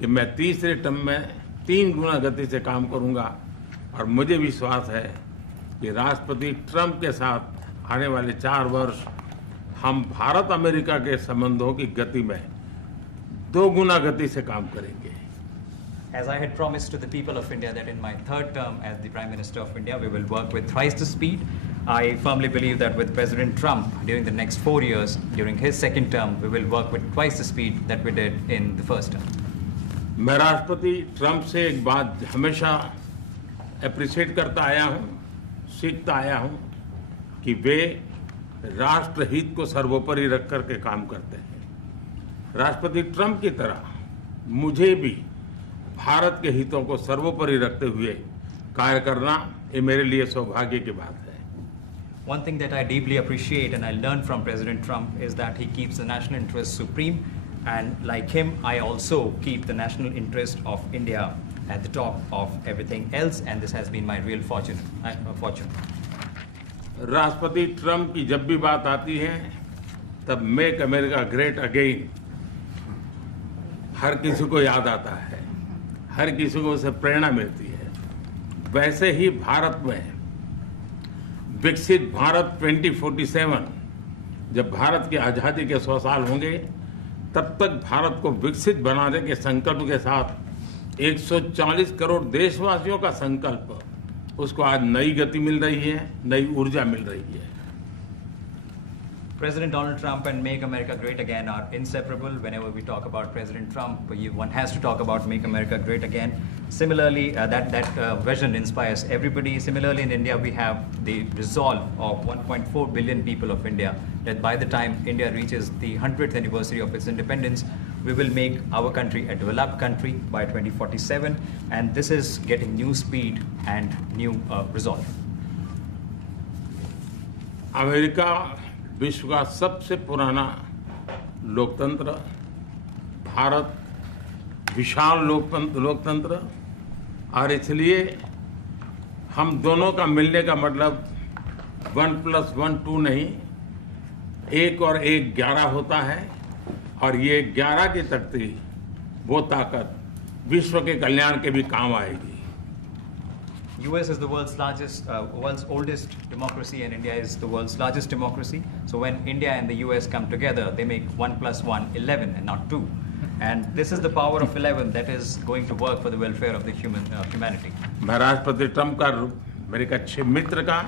कि मैं तीसरे टर्म में 3 गुना गति से काम करूंगा और मुझे विश्वास है कि राष्ट्रपति ट्रंप के साथ आने वाले 4 वर्ष हम भारत अमेरिका के संबंधों की गति में 2 गुना गति से काम करेंगे। As I had promised to the people of India that in my 3rd term as the Prime Minister of India, we will work with thrice the speed. I firmly believe that with President Trump, during the next 4 years, during his 2nd term, we will work with twice the speed that we did in the 1st term. मैं राष्ट्रपति Trump से एक बात हमेशा appreciate करता आया हूं, सीखता आया हूं कि वे राष्ट्रहित को सर्वोपरि रख करके काम करते हैं। राष्ट्रपति ट्रंप की तरह मुझे भी भारत के हितों को सर्वोपरि रखते हुए कार्य करना ये मेरे लिए सौभाग्य की बात है। One thing that I deeply appreciate and I learned from President Trump is that he keeps the national interest supreme, and like him, I also keep the national interest of India at the top of everything else, and this has been my real fortune. राष्ट्रपति Trump की जब भी बात आती है तब make America great again हर किसी को याद आता है, हर किसी को उससे प्रेरणा मिलती है। वैसे ही भारत में विकसित भारत 2047, जब भारत की आज़ादी के 100 साल होंगे, तब तक भारत को विकसित बनाने के संकल्प के साथ 140 करोड़ देशवासियों का संकल्प, उसको आज नई गति मिल रही है, नई ऊर्जा मिल रही है। President Donald Trump and Make America Great Again are inseparable. Whenever we talk about President Trump, one has to talk about Make America Great Again. Similarly, that vision inspires everybody. Similarly, in India, we have the resolve of 1.4 billion people of India that by the time India reaches the 100th anniversary of its independence, we will make our country a developed country by 2047. And this is getting new speed and new resolve. America विश्व का सबसे पुराना लोकतंत्र, भारत विशाल लोकतंत्र, और इसलिए हम दोनों का मिलने का मतलब 1+1 2 नहीं, 1 और 1 11 होता है, और ये 11 की शक्ति, वो ताकत विश्व के कल्याण के भी काम आएगी। US is the world's oldest democracy, and India is the world's largest democracy. So when India and the US come together, they make 1+1 11 and not 2. And this is the power of 11 that is going to work for the welfare of the humanity. मैं राष्ट्रपति Trump का, मेरे एक अच्छे मित्र का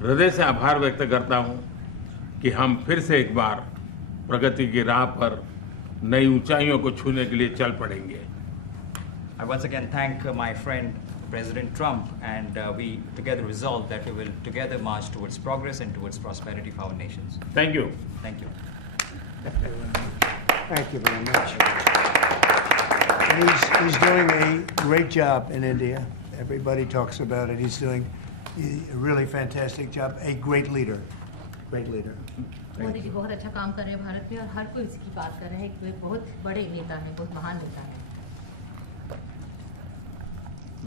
हृदय से आभार व्यक्त करता हूं कि हम फिर से एक बार प्रगति की राह पर नई ऊंचाइयों को छूने के लिए चल पड़ेंगे। I once again thank my friend President Trump, and we together resolve that we will together march towards progress and towards prosperity for our nations. Thank you. Thank you. Thank you very much. And he's doing a great job in India. Everybody talks about it. He's doing a really fantastic job. A great leader. Great leader. Modi ji बहुत अच्छा काम कर रहे हैं भारत में, और हर कोई इसकी बात कर रहे हैं कि बहुत बड़े नेता हैं, बहुत महान नेता हैं।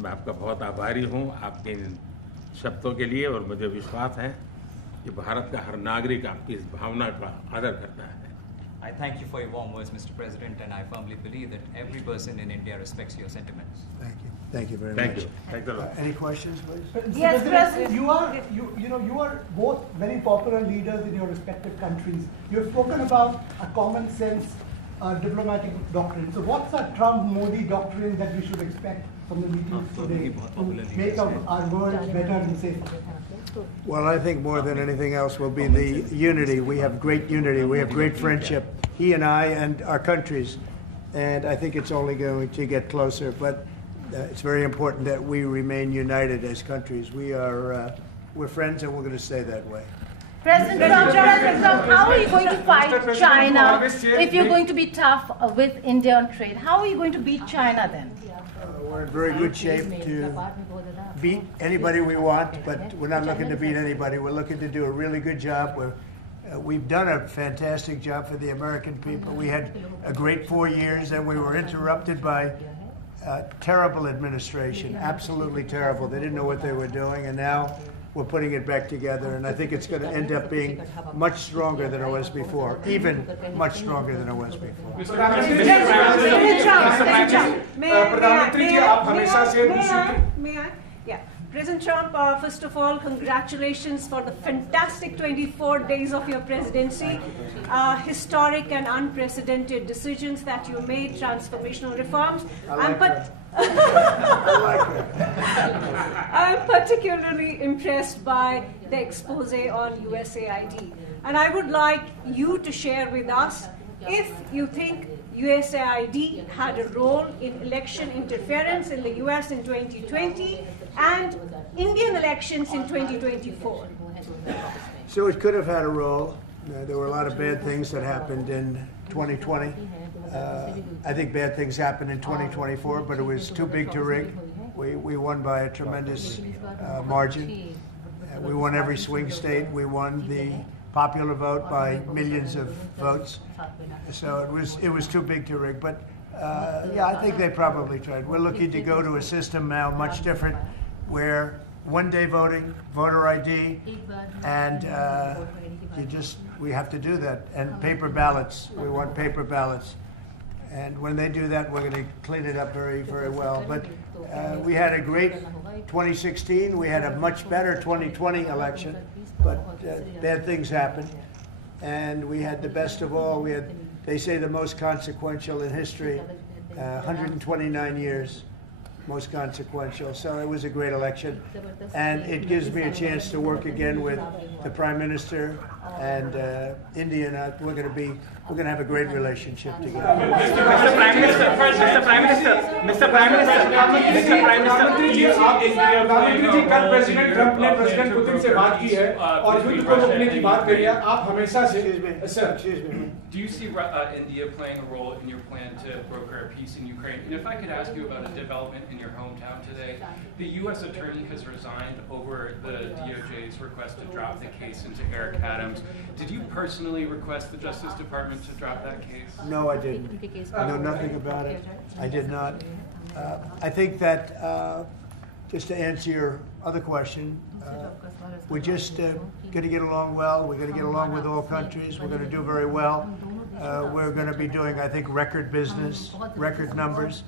मैं आपका बहुत आभारी हूं आपके इन शब्दों के लिए, और मुझे विश्वास है कि भारत का हर नागरिक आपकी इस भावना का आदर करता है। I thank you for your warm words, Mr. President, and I firmly believe that every person in India respects your sentiments. Thank you. Thank you very Thank much. you. Thanks a lot. Any questions, please? Yes, President. You are both very popular leaders in your respective countries. You have spoken about a common sense diplomatic doctrine. So what's a Trump-Modi doctrine that we should expect from the meetings today to make our world better and safer? Well, I think more than anything else will be the unity. We have great unity. We have great friendship, he and I and our countries. And I think it's only going to get closer. But it's very important that we remain united as countries. We're friends, and we're going to stay that way. President Trump, how are you going to fight China if you're going to be tough with India on trade? How are you going to beat China then? We're in very good shape to beat anybody we want, but we're not looking to beat anybody. We're looking to do a really good job. We've done a fantastic job for the American people. We had a great 4 years, and we were interrupted by terrible administration, absolutely terrible. They didn't know what they were doing, and now we're putting it back together, and I think it's going to end up being much stronger than it was before, even much stronger than it was before. प्रधानमंत्री जी आप हमेशा से May I? Yeah. President Trump, first of all, congratulations for the fantastic 24 days of your presidency. Historic and unprecedented decisions that you made, transformational reforms. I'm particularly impressed by the expose on USAID. And I would like you to share with us if you think USAID had a role in election interference in the US in 2020 and Indian elections in 2024. So it could have had a role. There were a lot of bad things that happened in 2020. I think bad things happened in 2024, but it was too big to rig. We won by a tremendous margin. We won every swing state. We won the popular vote by millions of votes. So it was too big to rig. But yeah, I think they probably tried. We're looking to go to a system now much different, where one-day voting, voter ID, and we have to do that. And paper ballots. We want paper ballots. And when they do that, we're going to clean it up very, very well. But we had a great 2016. We had a much better 2020 election. But bad things happened. And we had the best of all. We had, they say, the most consequential in history, 129 years. Most consequential. So it was a great election, and it gives me a chance to work again with the Prime Minister and India. And we're going to have a great relationship together. Mr. Prime Minister, प्रधानमंत्री जी कल president Trump ने president Putin से बात की है और युद्ध को रोकने की बात करी है. आप हमेशा से sir. Do you see India playing a role in your plan to broker a peace in Ukraine? And if I could ask you about a development in your hometown today, the U.S. attorney has resigned over the DOJ's request to drop the case into Eric Adams. Did you personally request the Justice Department to drop that case? No, I didn't. I know nothing about it. I did not. I think that, just to answer your other question, we're just going to get along well. We're going to get along with all countries. We're going to do very well. We're going to be doing, I think, record business, record numbers.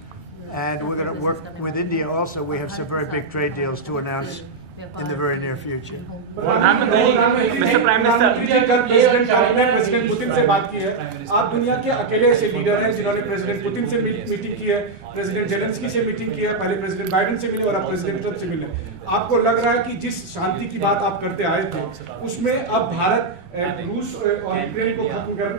And we're going to work with India also. We have some very big trade deals to announce in the very near future. Mr. Prime Minister, president Trump ने president Putin से बात की है. आप दुनिया के अकेले ऐसे लीडर हैं जिन्होंने प्रेसिडेंट पुतिन से मीटिंग की है, प्रेसिडेंट जेलेंस्की से मीटिंग की है, पहले प्रेसिडेंट बाइडेन से मिले और अब प्रेसिडेंट ट्रंप से मिले. आपको लग रहा है कि जिस शांति की बात आप करते आए थे, उसमें अब भारत रूस और यूक्रेन को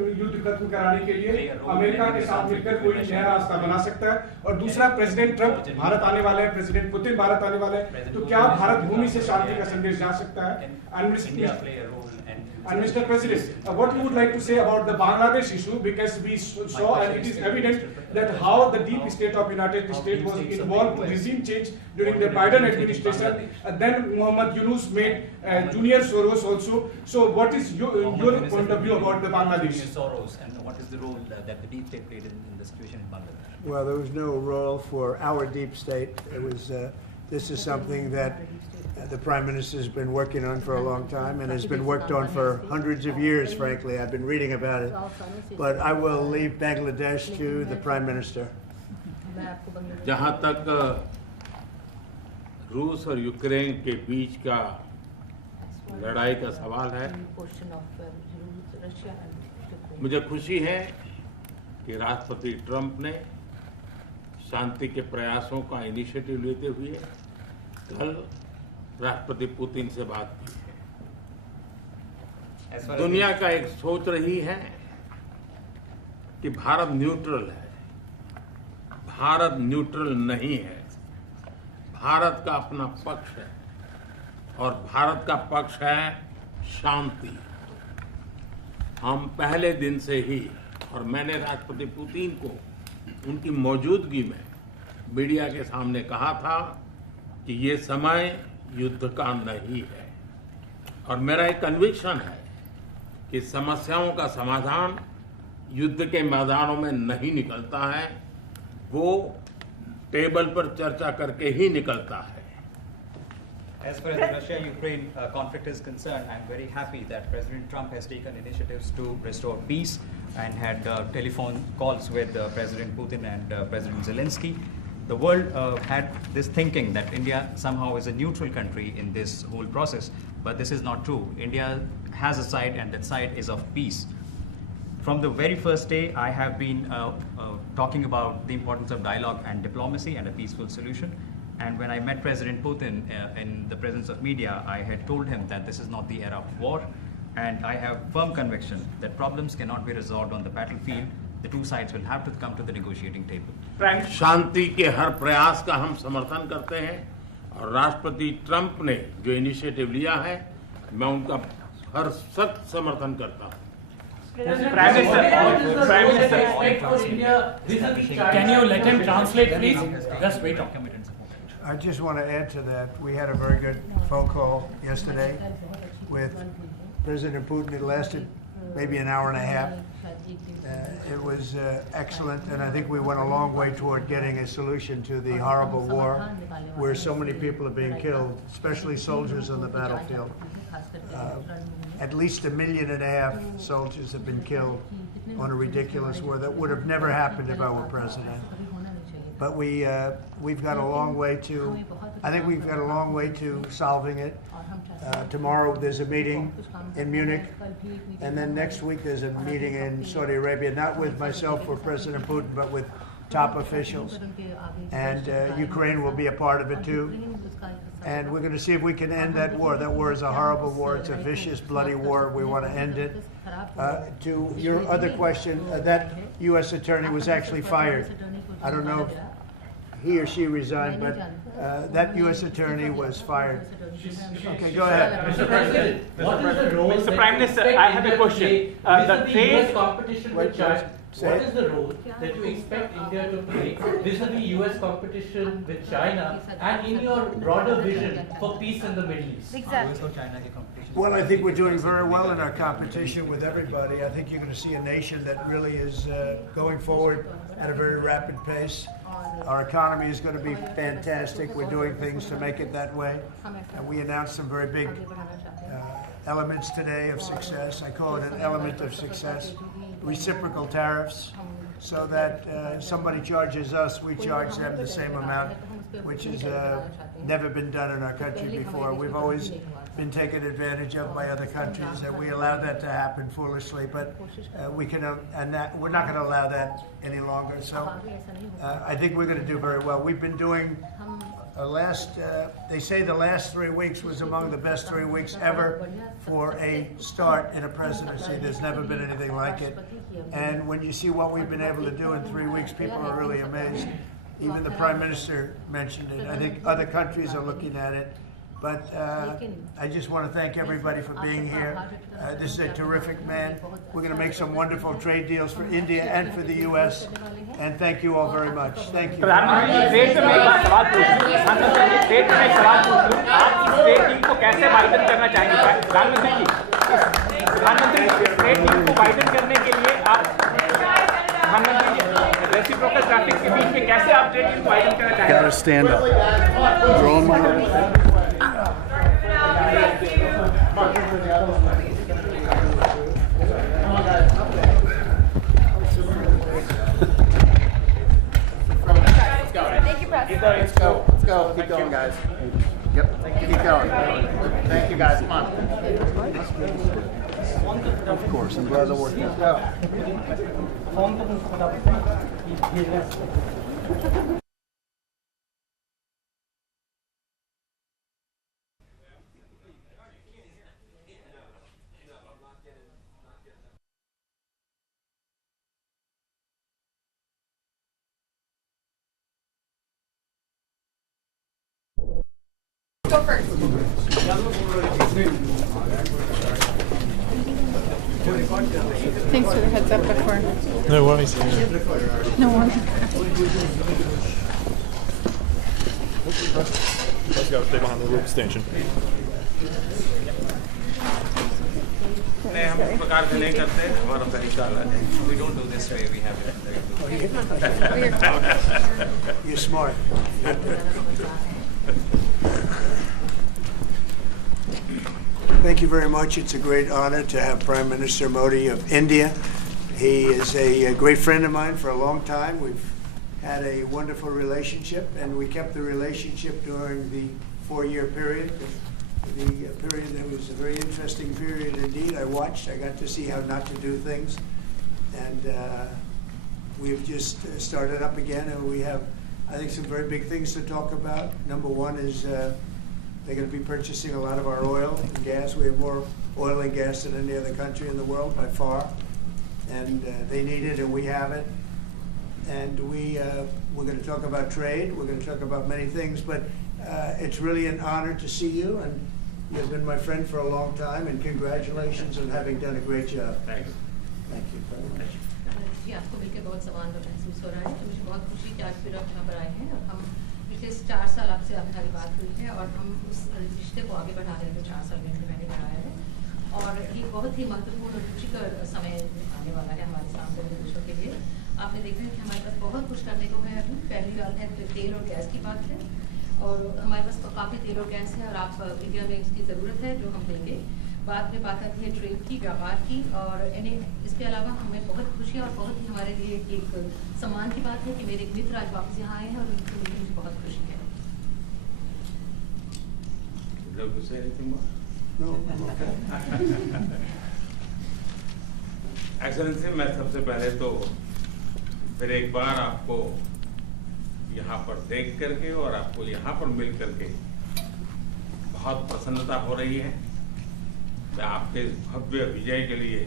युद्ध खत्म कराने के लिए अमेरिका के साथ मिलकर कोई नया रास्ता बना सकता है? और दूसरा, प्रेसिडेंट ट्रंप भारत आने वाले हैं, प्रेसिडेंट पुतिन भारत आने वाले हैं, तो क्या भारत भूमि से शांति का संदेश जा सकता है? And Mr. President, what you would like to say about the Bangladesh issue, because we saw and it is evident that how the deep state of United States was involved in regime change during the Biden administration. Then Mohammed Yunus made Junior Soros also. So what is your point of view about the Bangladesh? Soros, and what is the role that the deep state played in the situation in Bangladesh? Well, there was no role for our deep state. It was. This is something that the Prime Minister has been working on for a long time and has been worked on for hundreds of years, frankly. I've been reading about it. But I will leave Bangladesh to the Prime Minister. जहाँ तक रूस और Ukraine के बीच का लड़ाई का सवाल है, मुझे खुशी है कि राष्ट्रपति ट्रंप ने शांति के प्रयासों का इनिशिएटिव लेते हुए कल राष्ट्रपति पुतिन से बात की है. दुनिया का एक सोच रही है कि भारत न्यूट्रल है. भारत न्यूट्रल नहीं है. भारत का अपना पक्ष है और भारत का पक्ष है शांति. हम पहले दिन से ही, और मैंने राष्ट्रपति पुतिन को उनकी मौजूदगी में मीडिया के सामने कहा था कि ये समय युद्ध का नहीं है, और मेरा एक कन्विक्शन है कि समस्याओं का समाधान युद्ध के मैदानों में नहीं निकलता है, वो टेबल पर चर्चा करके ही निकलता है. As far as the Russia-Ukraine conflict is concerned, I'm very happy that President Trump has taken initiatives to restore peace and had telephone calls with President Putin and President Zelensky. the world had this thinking that India somehow is a neutral country in this whole process, but this is not true. India has a side, and that side is of peace. From the very first day, I have been talking about the importance of dialogue and diplomacy and a peaceful solution. And when I met President Putin in the presence of media, I had told him that this is not the era of war, and I have firm conviction that problems cannot be resolved on the battlefield. The two sides will have to come to the negotiating table. शांति के हर प्रयास का हम समर्थन करते हैं, और राष्ट्रपति Trump ने जो इनिशिएटिव लिया है, मैं उनका हर सख्त समर्थन करता हूं। Prime Minister, can you let him translate, please? Just wait. I just want to add to that. We had a very good phone call yesterday with President Putin. It lasted maybe an hour and a half. It was excellent, and I think we went a long way toward getting a solution to the horrible war where so many people are being killed, especially soldiers on the battlefield. At least 1.5 million soldiers have been killed on a ridiculous war that would have never happened if I were president. But we've got a long way to, I think we've got a long way to solving it. Tomorrow there's a meeting in Munich, and then next week there's a meeting in Saudi Arabia, not with myself or President Putin, but with top officials. And Ukraine will be a part of it too. And we're going to see if we can end that war. That war is a horrible war. It's a vicious, bloody war. We want to end it. To your other question, that U.S. attorney was actually fired. I don't know if he or she resigned, but that U.S. attorney was fired. Okay, go ahead. Mr. President, what is the role? Mr. Prime Minister, I have a question. The trade competition with China. What is the role that you expect India to play vis-a-vis U.S. competition with China, and in your broader vision for peace in the Middle East? Exactly. Well, I think we're doing very well in our competition with everybody. I think you're going to see a nation that really is going forward at a very rapid pace. Our economy is going to be fantastic. We're doing things to make it that way. And we announced some very big elements today of success. I call it an element of success. Reciprocal tariffs, so that somebody charges us, we charge them the same amount, which has never been done in our country before. We've always been taken advantage of by other countries, and we allow that to happen foolishly, but we're not going to allow that any longer. So I think we're going to do very well. We've been doing they say the last 3 weeks was among the best 3 weeks ever for a start in a presidency. There's never been anything like it. And when you see what we've been able to do in 3 weeks, people are really amazed. Even the Prime Minister mentioned it. I think other countries are looking at it. But I just want to thank everybody for being here. This is a terrific man. We're going to make some wonderful trade deals for India and for the U.S. And thank you all very much. Thank you. Reciprocal traffic के बीच में कैसे आप trade deal को widen करना चाहेंगे? Gotta stand up. You're on my Thank you, President. Let's go. Let's go. Keep going, guys. Yep. Keep going. Thank you, guys. Come on. Of course. I'm glad that worked out. Go first. Thanks for the heads up before. No worries. No worries. Let's go. Stay behind the rope stanchion. हम इस प्रकार से नहीं करते, हमारा तरीका अलग है। We don't do this way. We have it. You're smart. Thank you very much. It's a great honor to have Prime Minister Modi of India. He is a great friend of mine for a long time. We've had a wonderful relationship, and we kept the relationship during the 4-year period. The period that was a very interesting period indeed. I watched. I got to see how not to do things, and we've just started up again, and we have, I think, some very big things to talk about. Number one is they're going to be purchasing a lot of our oil and gas. We have more oil and gas than any other country in the world by far, and they need it, and we have it. And we're going to talk about trade. We're going to talk about many things, but it's really an honor to see you, and you've been my friend for a long time, and congratulations on having done a great job. Thanks. Thank you very much. जी आपको मिलकर बहुत समान महसूस हो रहा है, तो मुझे बहुत खुशी कि आज फिर आप यहाँ पर आए हैं और हम पिछले 4 साल आपसे हमारी बात हुई है और हम उस रिश्ते को आगे बढ़ा रहे थे 4 साल में मैंने बढ़ाया है और ये बहुत ही महत्वपूर्ण और रुचिकर समय आने वाला है हमारे सामने देशों के लिए। आपने देखा है कि हमारे पास बहुत कुछ करने को है। अभी पहली बात है तेल और गैस की बात है और हमारे पास काफ़ी तेल और गैस है और आप इंडिया में इसकी ज़रूरत है जो हम देंगे। बाद में बात आती है ट्रेड की, व्यापार की, और इसके अलावा हमें बहुत खुशी और बहुत ही हमारे लिए एक सम्मान की बात है कि मेरे एक मित्र आज वापस यहाँ आए हैं और उनकी मुझे बहुत खुशी है। एक्सेलेंसी, मैं सबसे पहले तो फिर एक बार आपको यहाँ पर देख करके और आपको यहाँ पर मिल करके बहुत प्रसन्नता हो रही है। मैं आपके भव्य विजय के लिए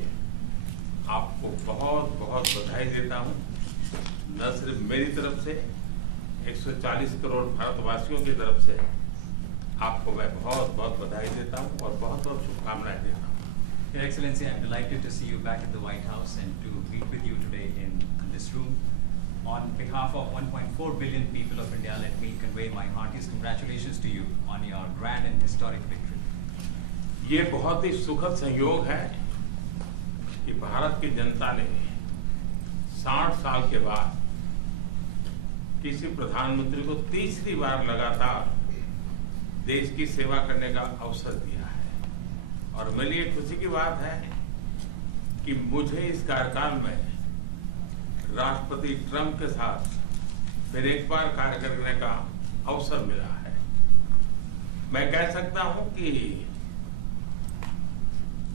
आपको बहुत बहुत बधाई देता हूँ। न सिर्फ मेरी तरफ से, 140 करोड़ भारतवासियों की तरफ से आपको मैं बहुत बहुत बधाई देता हूँ और बहुत बहुत शुभकामनाएं देता हूँ। Your Excellency, I'm delighted to see you back in the White House and to meet with you today in this room. On behalf of 1.4 billion people of India, let me convey my heartiest congratulations to you on your grand and historic victory. ये बहुत ही सुखद संयोग है कि भारत की जनता ने 60 साल के बाद किसी प्रधानमंत्री को तीसरी बार लगातार देश की सेवा करने का अवसर दिया है और मेरे लिए खुशी की बात है कि मुझे इस कार्यकाल में राष्ट्रपति ट्रंप के साथ फिर एक बार कार्य करने का अवसर मिला है। मैं कह सकता हूं कि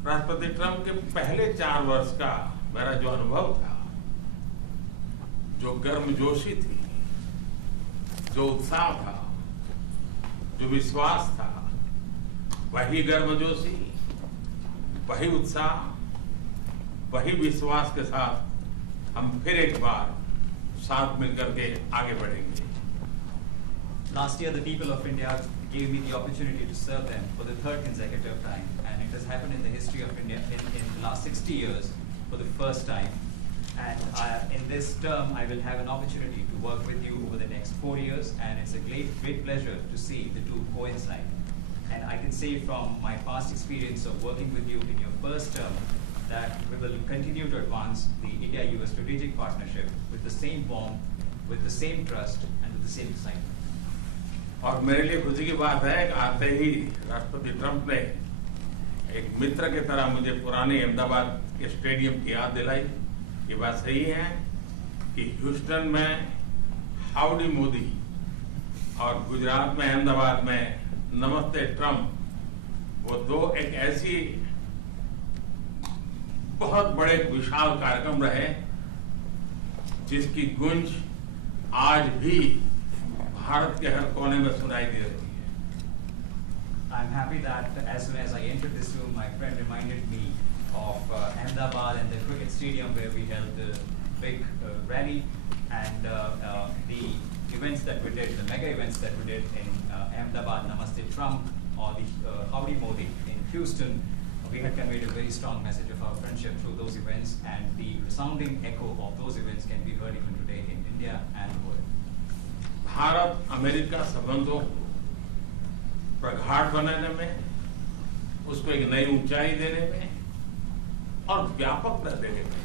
राष्ट्रपति ट्रंप के पहले 4 वर्ष का मेरा जो अनुभव था, जो गर्मजोशी थी, जो उत्साह था, जो विश्वास था, वही गर्मजोशी, वही उत्साह, वही विश्वास के साथ हम फिर एक बार साथ मिलकर के आगे बढ़ेंगे। Last year, the people of India gave me the opportunity to serve them for the 3rd consecutive time, and it has happened in the history of India in the last 60 years for the first time. And in this term, I will have an opportunity to work with you over the next 4 years, and it's a great pleasure to see the two coincide. And I can say from my past experience of working with you in your first term that we will continue to advance the India-US strategic partnership with the same warmth, with the same trust, and with the same excitement. और मेरे लिए खुशी की बात है कि आते ही राष्ट्रपति ट्रंप ने एक मित्र की तरह मुझे पुराने अहमदाबाद के स्टेडियम की याद दिलाई। ये बात सही है कि ह्यूस्टन में हाउडी मोदी और गुजरात में अहमदाबाद में नमस्ते ट्रंप, वो दो एक ऐसी बहुत बड़े विशाल कार्यक्रम रहे जिसकी गूंज आज भी भारत के हर कोने में सुनाई दे रही है। I'm happy that as soon as I entered this room, my friend reminded me of Ahmedabad and the cricket stadium where we held the big rally and the events that we did, the mega events that we did in Ahmedabad, Namaste Trump, or the Howdy Modi in Houston. We had conveyed a very strong message of our friendship through those events, and the resounding echo of those events can be heard even today in India and the world. Bharat America संबंधों को प्रगाढ़ बनाने में, उसको एक नई ऊंचाई देने में और व्यापकता देने में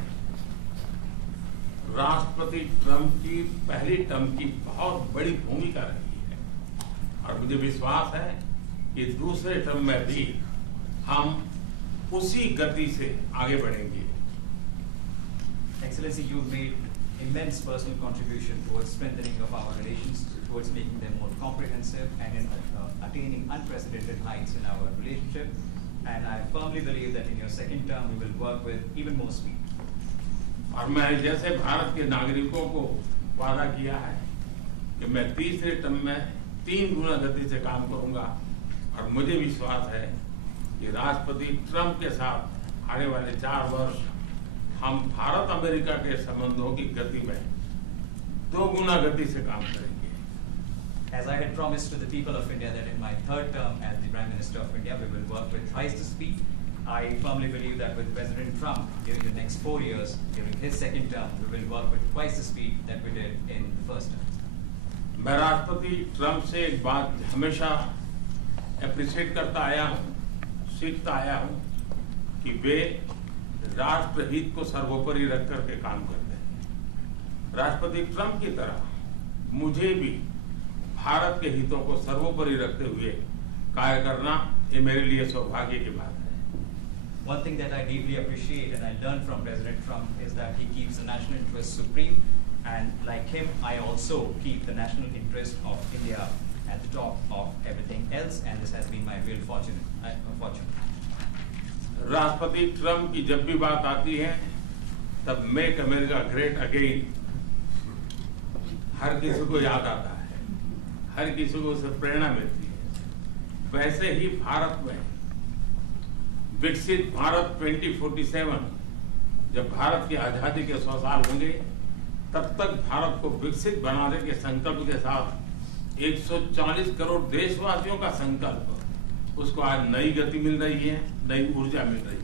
राष्ट्रपति ट्रंप की पहली टर्म की बहुत बड़ी भूमिका रही है और मुझे विश्वास है कि दूसरे टर्म में भी हम उसी गति से आगे बढ़ेंगे। Excellency, you've made immense personal contribution towards strengthening of our relations, towards making them more comprehensive, and in attaining unprecedented heights in our relationship. And I firmly believe that in your second term, we will work with even more speed. और मैं जैसे भारत के नागरिकों को वादा किया है कि मैं तीसरे टर्म में 3 गुना गति से काम करूंगा, और मुझे विश्वास है कि राष्ट्रपति ट्रंप के साथ आने वाले 4 वर्ष हम भारत अमेरिका के संबंधों की गति में 2 गुना गति से काम करेंगे. As I had promised to the people of India that in my third term as the Prime Minister of India, we will work with twice the speed. I firmly believe that with President Trump, during the next 4 years, during his second term, we will work with twice the speed that we did in the first term. मैं राष्ट्रपति Trump से एक बात हमेशा appreciate करता आया हूँ, सीखता आया हूँ कि वे राष्ट्रहित को सर्वोपरि रख करके काम करते हैं. राष्ट्रपति ट्रंप की तरह मुझे भी भारत के हितों को सर्वोपरि रखते हुए कार्य करना ये मेरे लिए सौभाग्य की बात है. One thing that I deeply appreciate and I learned from President Trump is that he keeps the national interest supreme, and like him, I also keep the national interest of India at the top of everything else, and this has been my real fortune. राष्ट्रपति Trump की जब भी बात आती है तब make America great again हर किसी को याद आता है, हर किसी को उससे प्रेरणा मिलती है. वैसे ही भारत में विकसित भारत 2047, जब भारत की आजादी के 100 साल होंगे, तब तक भारत को विकसित बनाने के संकल्प के साथ 140 करोड़ देशवासियों का संकल्प, उसको आज नई गति मिल रही है, नई ऊर्जा मिल रही है.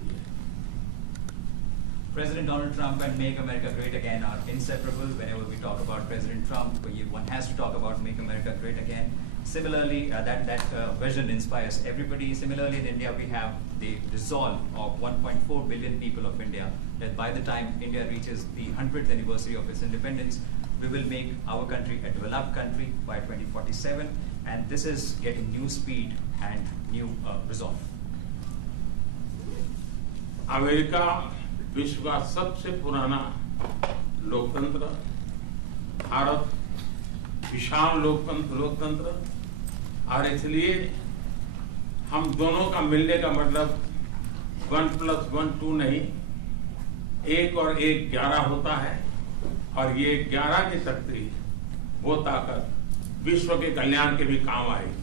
President Donald Trump and Make America Great Again are inseparable. Whenever we talk about President Trump, one has to talk about Make America Great Again. Similarly, that vision inspires everybody. Similarly, in India, we have the resolve of 1.4 billion people of India that by the time India reaches the 100th anniversary of its independence, we will make our country a developed country by 2047. And this is getting new speed and new resolve. America विश्व का सबसे पुराना लोकतंत्र, भारत विशाल लोकतंत्र, और इसलिए हम दोनों का मिलने का मतलब 1+1 2 नहीं, 1 और 1 11 होता है, और ये 11 की शक्ति, वो ताकत विश्व के कल्याण के भी काम आएगी.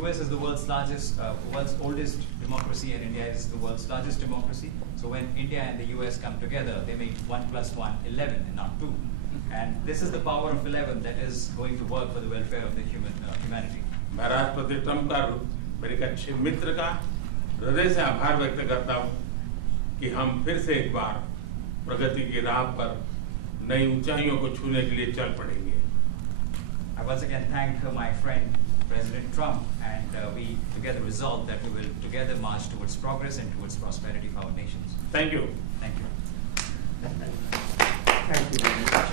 US is the world's oldest democracy, and India is the world's largest democracy. So when India and the US come together, they make 1+1 11 and not 2. And this is the power of 11 that is going to work for the welfare of the humanity. मैं राष्ट्रपति Trump का, मेरे एक अच्छे मित्र का हृदय से आभार व्यक्त करता हूँ कि हम फिर से एक बार प्रगति की राह पर नई ऊंचाइयों को छूने के लिए चल पड़ेंगे. I once again thank my friend President Trump, and we together resolve that we will together march towards progress and towards prosperity for our nations. Thank you. Thank you. Thank you very much.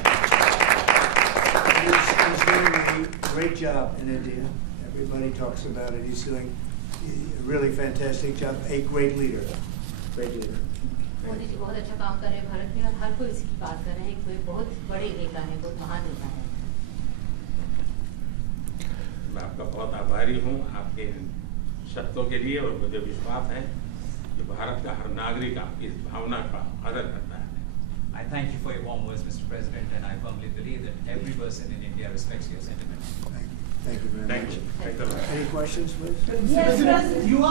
He's doing a great job in India. Everybody talks about it. He's doing a really fantastic job. A great leader. Great leader. Modi ji बहुत अच्छा काम कर रहे हैं भारत में, और हर कोई इसकी बात कर रहे हैं. कोई बहुत बड़े नेता हैं, बहुत महान नेता हैं. मैं आपका बहुत आभारी हूँ आपके शब्दों के लिए, और मुझे विश्वास है कि भारत का हर नागरिक आपकी इस भावना का आदर करता है. I thank you for your warm words, Mr. President, and I firmly believe that every person in India respects your sentiments. Thank you very much. Thank you. Any questions, please? Yes, President, you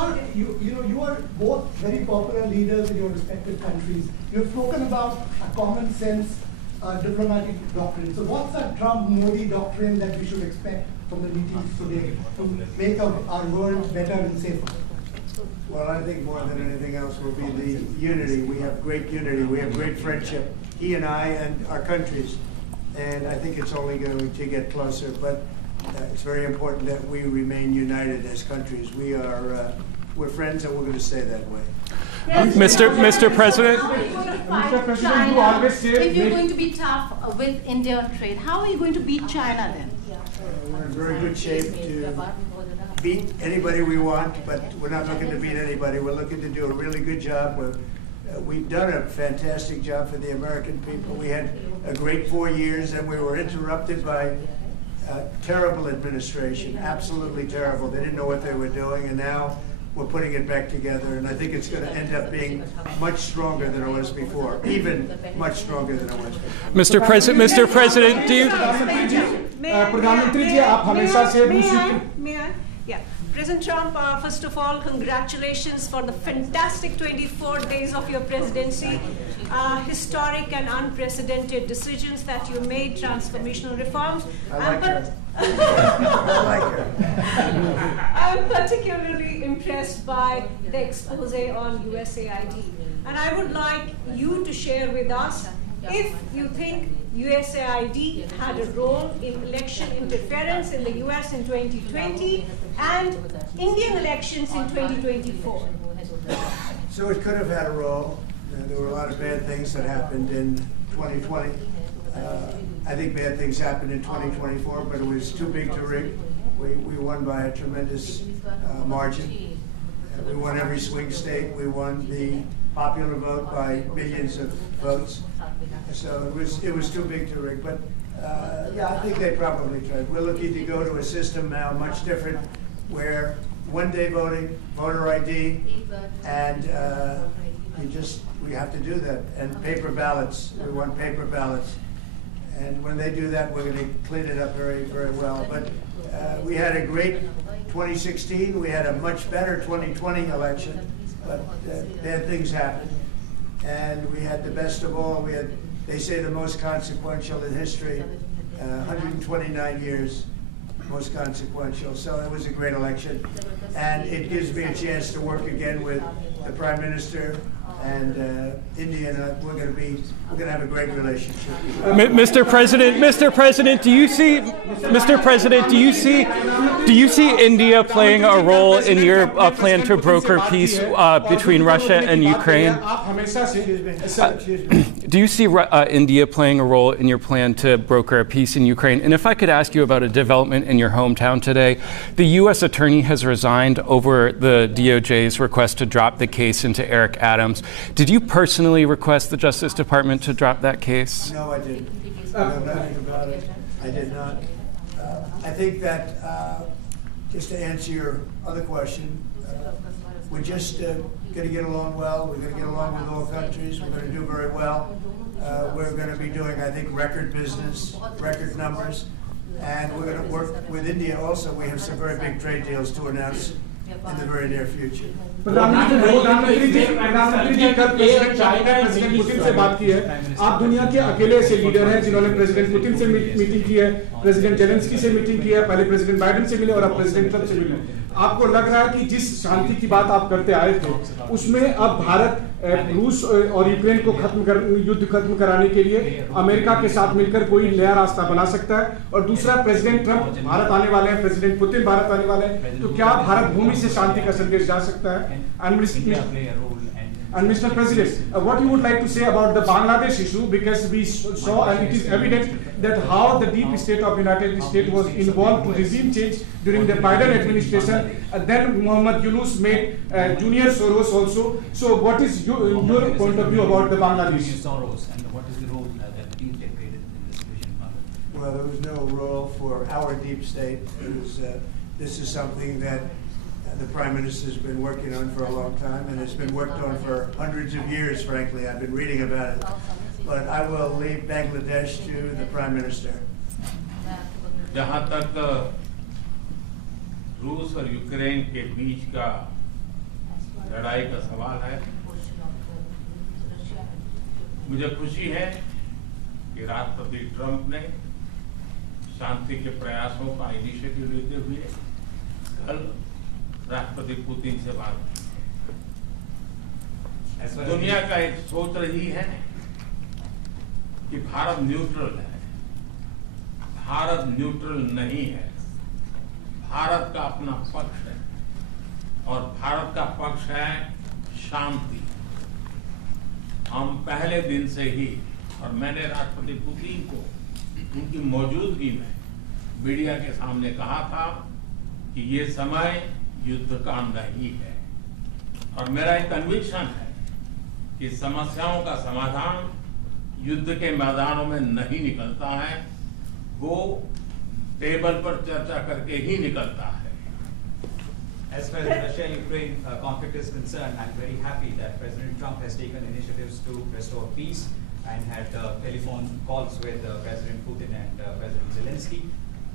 are both very popular leaders in your respective countries. You've spoken about a common sense diplomatic doctrine. So what's that Trump-Modi doctrine that we should expect from the meetings today to make our world better and safer? Well, I think more than anything else will be the unity. We have great unity. We have great friendship, he and I and our countries. And I think it's only going to get closer. But it's very important that we remain united as countries. We're friends, and we're going to stay that way. Mr. President. How are you going to fight China if you're going to be tough with India on trade? How are you going to beat China then? We're in very good shape to beat anybody we want, but we're not looking to beat anybody. We're looking to do a really good job. we've done a fantastic job for the American people. We had a great 4 years, and we were interrupted by terrible administration, absolutely terrible. They didn't know what they were doing, and now we're putting it back together, and I think it's going to end up being much stronger than it was before, even much stronger than it was before. Mr. President, do you... प्रधानमंत्री जी आप हमेशा से Yeah. President Trump, first of all, congratulations for the fantastic 24 days of your presidency. Historic and unprecedented decisions that you made, transformational reforms. I like her. I like her. I'm particularly impressed by the expose on USAID. And I would like you to share with us if you think USAID had a role in election interference in the US in 2020 and Indian elections in 2024. So it could have had a role. There were a lot of bad things that happened in 2020. I think bad things happened in 2024, but it was too big to rig. We won by a tremendous margin. We won every swing state. We won the popular vote by millions of votes. So it was too big to rig. But yeah, I think they probably tried. We're looking to go to a system now much different, where one-day voting, voter ID, and we have to do that. And paper ballots. We want paper ballots. And when they do that, we're going to clean it up very, very well. But we had a great 2016. We had a much better 2020 election. But bad things happened. And we had the best of all. We had, they say, the most consequential in history, 129 years, most consequential. So it was a great election. And it gives me a chance to work again with the Prime Minister and India, and we're going to have a great relationship. Mr. President, do you see India playing a role in your plan to broker peace between Russia and Ukraine? Do you see India playing a role in your plan to broker a peace in Ukraine? And if I could ask you about a development in your hometown today, the U.S. attorney has resigned over the DOJ's request to drop the case into Eric Adams. Did you personally request the Justice Department to drop that case? No, I didn't. I know nothing about it. I did not. I think that, just to answer your other question, we're just going to get along well. We're going to get along with all countries. We're going to do very well. We're going to be doing, I think, record business, record numbers. And we're going to work with India also. We have some very big trade deals to announce in the very near future. प्रधानमंत्री जी कल president Putin से बात की है. आप दुनिया के अकेले ऐसे लीडर हैं जिन्होंने प्रेसिडेंट पुतिन से मीटिंग की है, प्रेसिडेंट जेलेंस्की से मीटिंग की है, पहले प्रेसिडेंट बाइडेन से मिले और अब प्रेसिडेंट ट्रंप से मिले. आपको लग रहा है कि जिस शांति की बात आप करते आए थे, उसमें अब भारत रूस और यूक्रेन को युद्ध खत्म कराने के लिए अमेरिका के साथ मिलकर कोई नया रास्ता बना सकता है? और दूसरा, प्रेसिडेंट ट्रंप भारत आने वाले हैं, प्रेसिडेंट पुतिन भारत आने वाले हैं, तो क्या भारत भूमि से शांति का संदेश जा सकता है? And Mr. President, what you would like to say about the Bangladesh issue, because we saw and it is evident that how the deep state of United States was involved to regime change during the Biden administration. Then Muhammad Yunus made Junior Soros also. So what is your point of view about the Bangladesh? Soros, and what is the role that the deep state played in this situation? Well, there was no role for our deep state. This is something that the Prime Minister has been working on for a long time, and it's been worked on for hundreds of years, frankly. I've been reading about it. But I will leave Bangladesh to the Prime Minister. जहाँ तक रूस और Ukraine के बीच का लड़ाई का सवाल है, मुझे खुशी है कि राष्ट्रपति ट्रंप ने शांति के प्रयासों का इनिशिएटिव लेते हुए कल राष्ट्रपति पुतिन से बात की. दुनिया का एक सोच रही है कि भारत न्यूट्रल है. भारत न्यूट्रल नहीं है. भारत का अपना पक्ष है, और भारत का पक्ष है शांति. हम पहले दिन से ही, और मैंने राष्ट्रपति पुतिन को उनकी मौजूदगी में मीडिया के सामने कहा था कि ये समय युद्ध का नहीं है, और मेरा एक कन्विक्शन है कि समस्याओं का समाधान युद्ध के मैदानों में नहीं निकलता है, वो टेबल पर चर्चा करके ही निकलता है। As far as the Russia-Ukraine conflict is concerned, I'm very happy that President Trump has taken initiatives to restore peace and had telephone calls with President Putin and President Zelensky.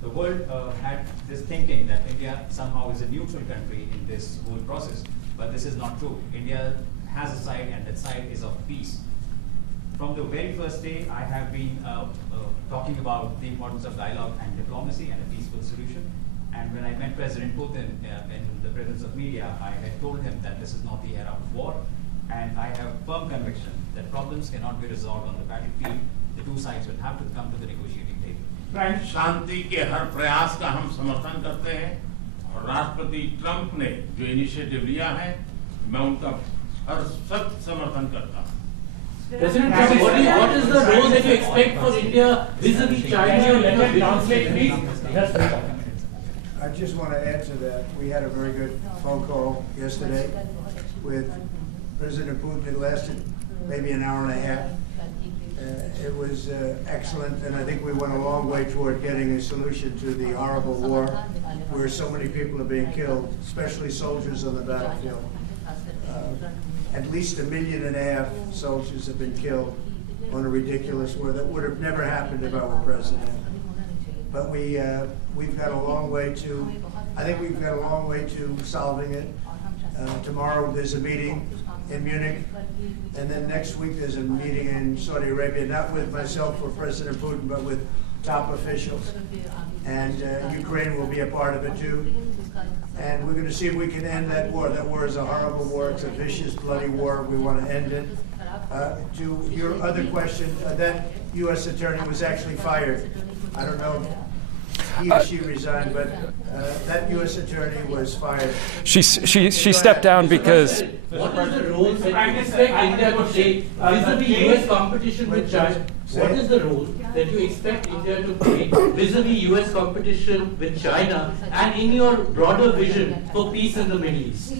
The world had this thinking that India somehow is a neutral country in this whole process, but this is not true. India has a side, and that side is of peace. From the very first day, I have been talking about the importance of dialogue and diplomacy and a peaceful solution. And when I met President Putin in the presence of media, I had told him that this is not the era of war, and I have firm conviction that problems cannot be resolved on the battlefield. The two sides will have to come to the negotiating table. शांति के हर प्रयास का हम समर्थन करते हैं, और राष्ट्रपति Trump ने जो इनिशिएटिव लिया है, मैं उनका हर सख्त समर्थन करता हूँ। President Trump, what is the role that you expect for India vis-a-vis China? Let us translate, please. I just want to add to that. We had a very good phone call yesterday with President Putin. It lasted maybe an hour and a half. It was excellent, and I think we went a long way toward getting a solution to the horrible war where so many people are being killed, especially soldiers on the battlefield. At least 1.5 million soldiers have been killed on a ridiculous war that would have never happened if I were president. But we've got a long way to, I think we've got a long way to solving it. Tomorrow there's a meeting in Munich, and then next week there's a meeting in Saudi Arabia, not with myself or President Putin, but with top officials. And Ukraine will be a part of it too. And we're going to see if we can end that war. That war is a horrible war. It's a vicious, bloody war. We want to end it. To your other question, that U.S. attorney was actually fired. I don't know if he or she resigned, but that U.S. attorney was fired. She stepped down because. What is the role that you expect India to take vis-a-vis U.S. competition with China? What is the role that you expect India to play vis-a-vis U.S. competition with China, and in your broader vision for peace in the Middle East?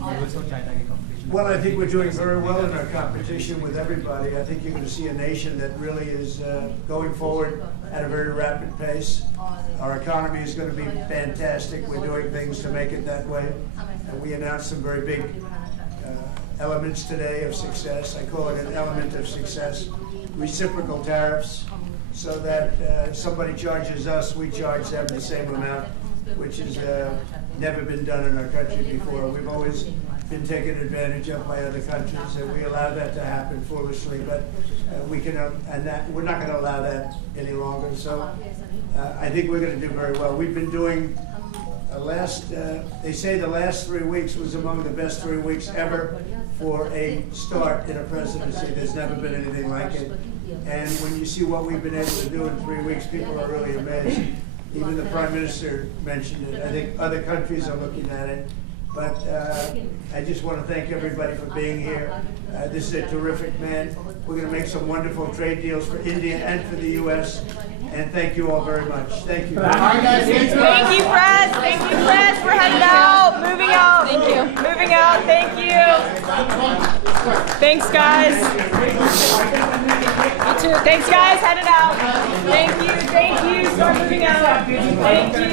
Well, I think we're doing very well in our competition with everybody. I think you're going to see a nation that really is going forward at a very rapid pace. Our economy is going to be fantastic. We're doing things to make it that way. And we announced some very big elements today of success. I call it an element of success. Reciprocal tariffs, so that somebody charges us, we charge them the same amount, which has never been done in our country before. We've always been taken advantage of by other countries, and we allow that to happen foolishly. But we can, we're not going to allow that any longer. So I think we're going to do very well. We've been doing they say the last 3 weeks was among the best 3 weeks ever for a start in a presidency. There's never been anything like it. And when you see what we've been able to do in 3 weeks, people are really amazed. Even the Prime Minister mentioned it. I think other countries are looking at it. But I just want to thank everybody for being here. This is a terrific man. We're going to make some wonderful trade deals for India and for the U.S. And thank you all very much. Thank you. Thank you, Fred. Thank you, Fred. We're heading out. Moving out. Thank you. Moving out. Thank you. Thanks, guys. You too. Thanks, guys. Headed out. Thank you. Thank you. Start moving out. Thank you.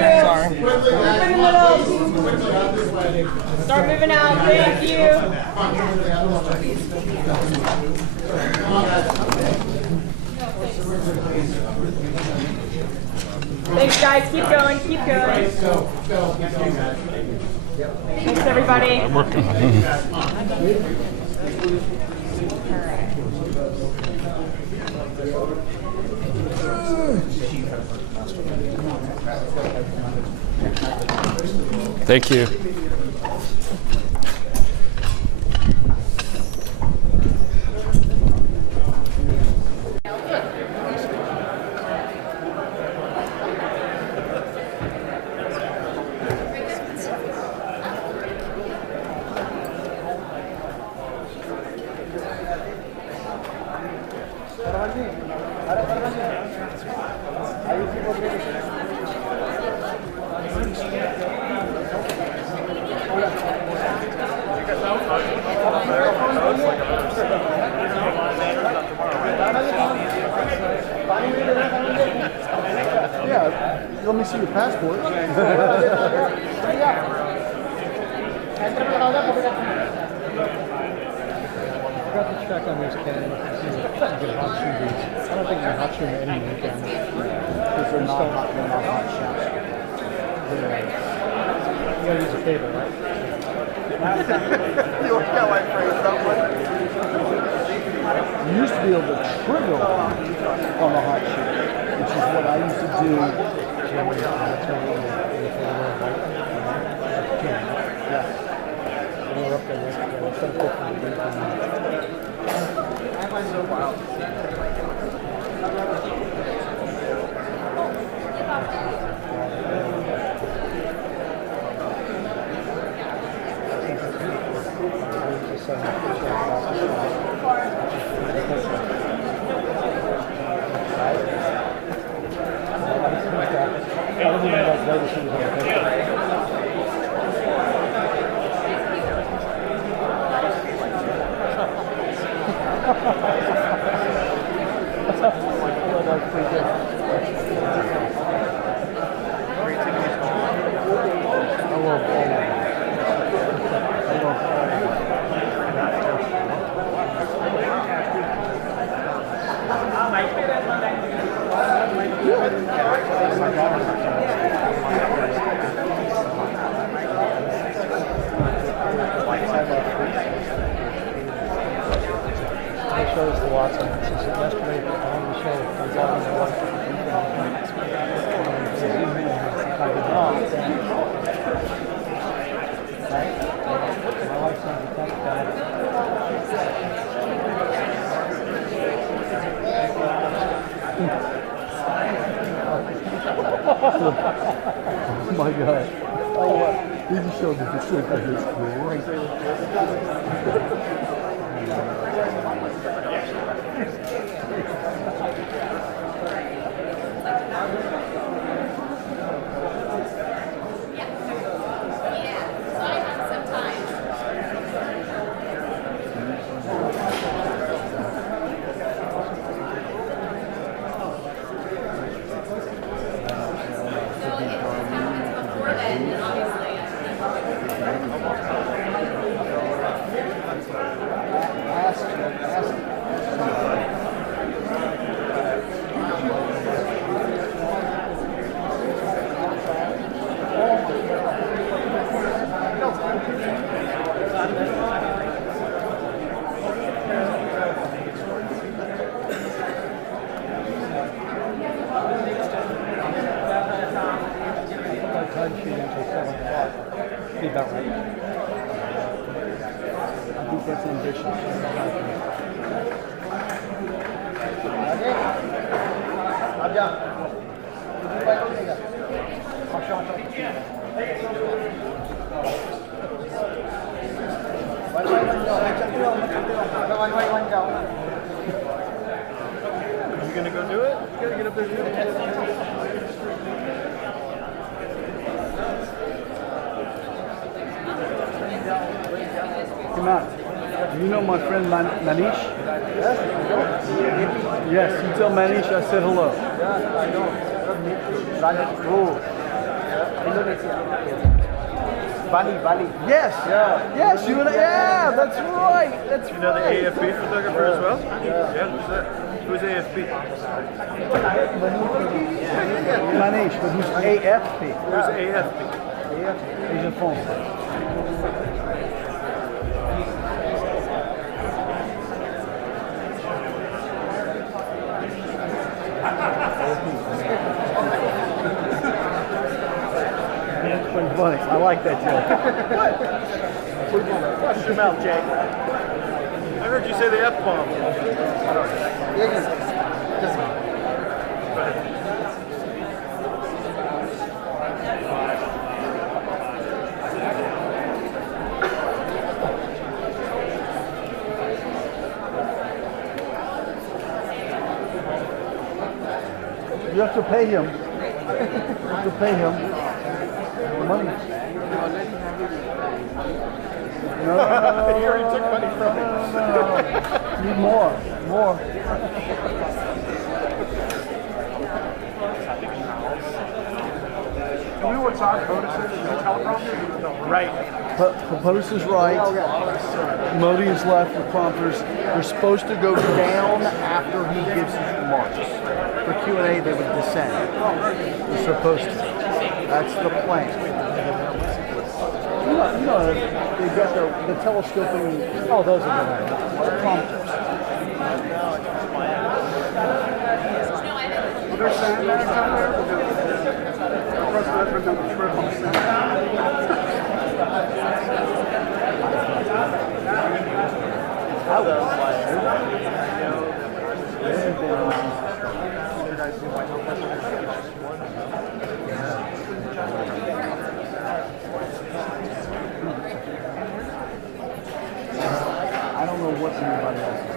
Start moving out. Thank you. Thanks, guys. Keep going. Keep going. Thanks, everybody. I'm working on it. Thank you. see your passport. I forgot to check on those cameras to see if you can get hot shoe boots. I don't think you can hot shoe any new cameras. Because they're not hot shoes. You gotta use a cable, right? You got my phrase that one. You used to be able to trigger on a hot shoe, which is what I used to do when we were on the turn. Yeah. When we were up there yesterday, we started cooking the So wild. Oh my God. Oh, what? He just showed me the trick. That is great. You gonna go do it? You gotta get up there and do it. Come on. Do you know my friend Manish? Yes. Yes, you tell Manish I said hello. Yeah, I know. Oh. Indonesia. Bali. Yes. Yeah. Yes, you and yeah, that's right. That's you know the AFP photographer as well? Yeah, who's that? Who's AFP? Manish, but who's AFP? Who's AFP? Asian phone. Funny. I like that joke. Watch your mouth, Jay. I heard you say the F-bomb. You have to pay him. You have to pay him money. No. He already took money from him. Need more. you know what side POTUS is? Is it teleprompter? Right. POTUS is right. Modi is left with prompters. They're supposed to go down after he gives his remarks. For Q&A, they would descend. They're supposed to. That's the plan. You know, they've got the telescoping. Oh, those are the prompters. Are there sandbags out there? The president went down the trip on sandbags. I don't know what anybody else is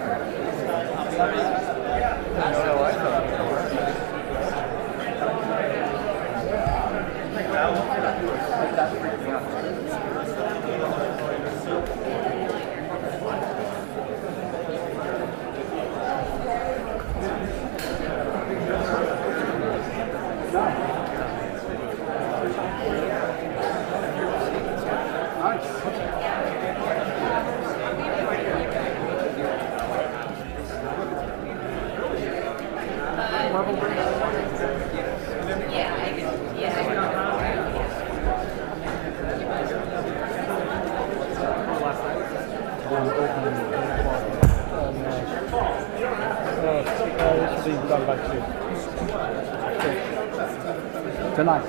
tonight.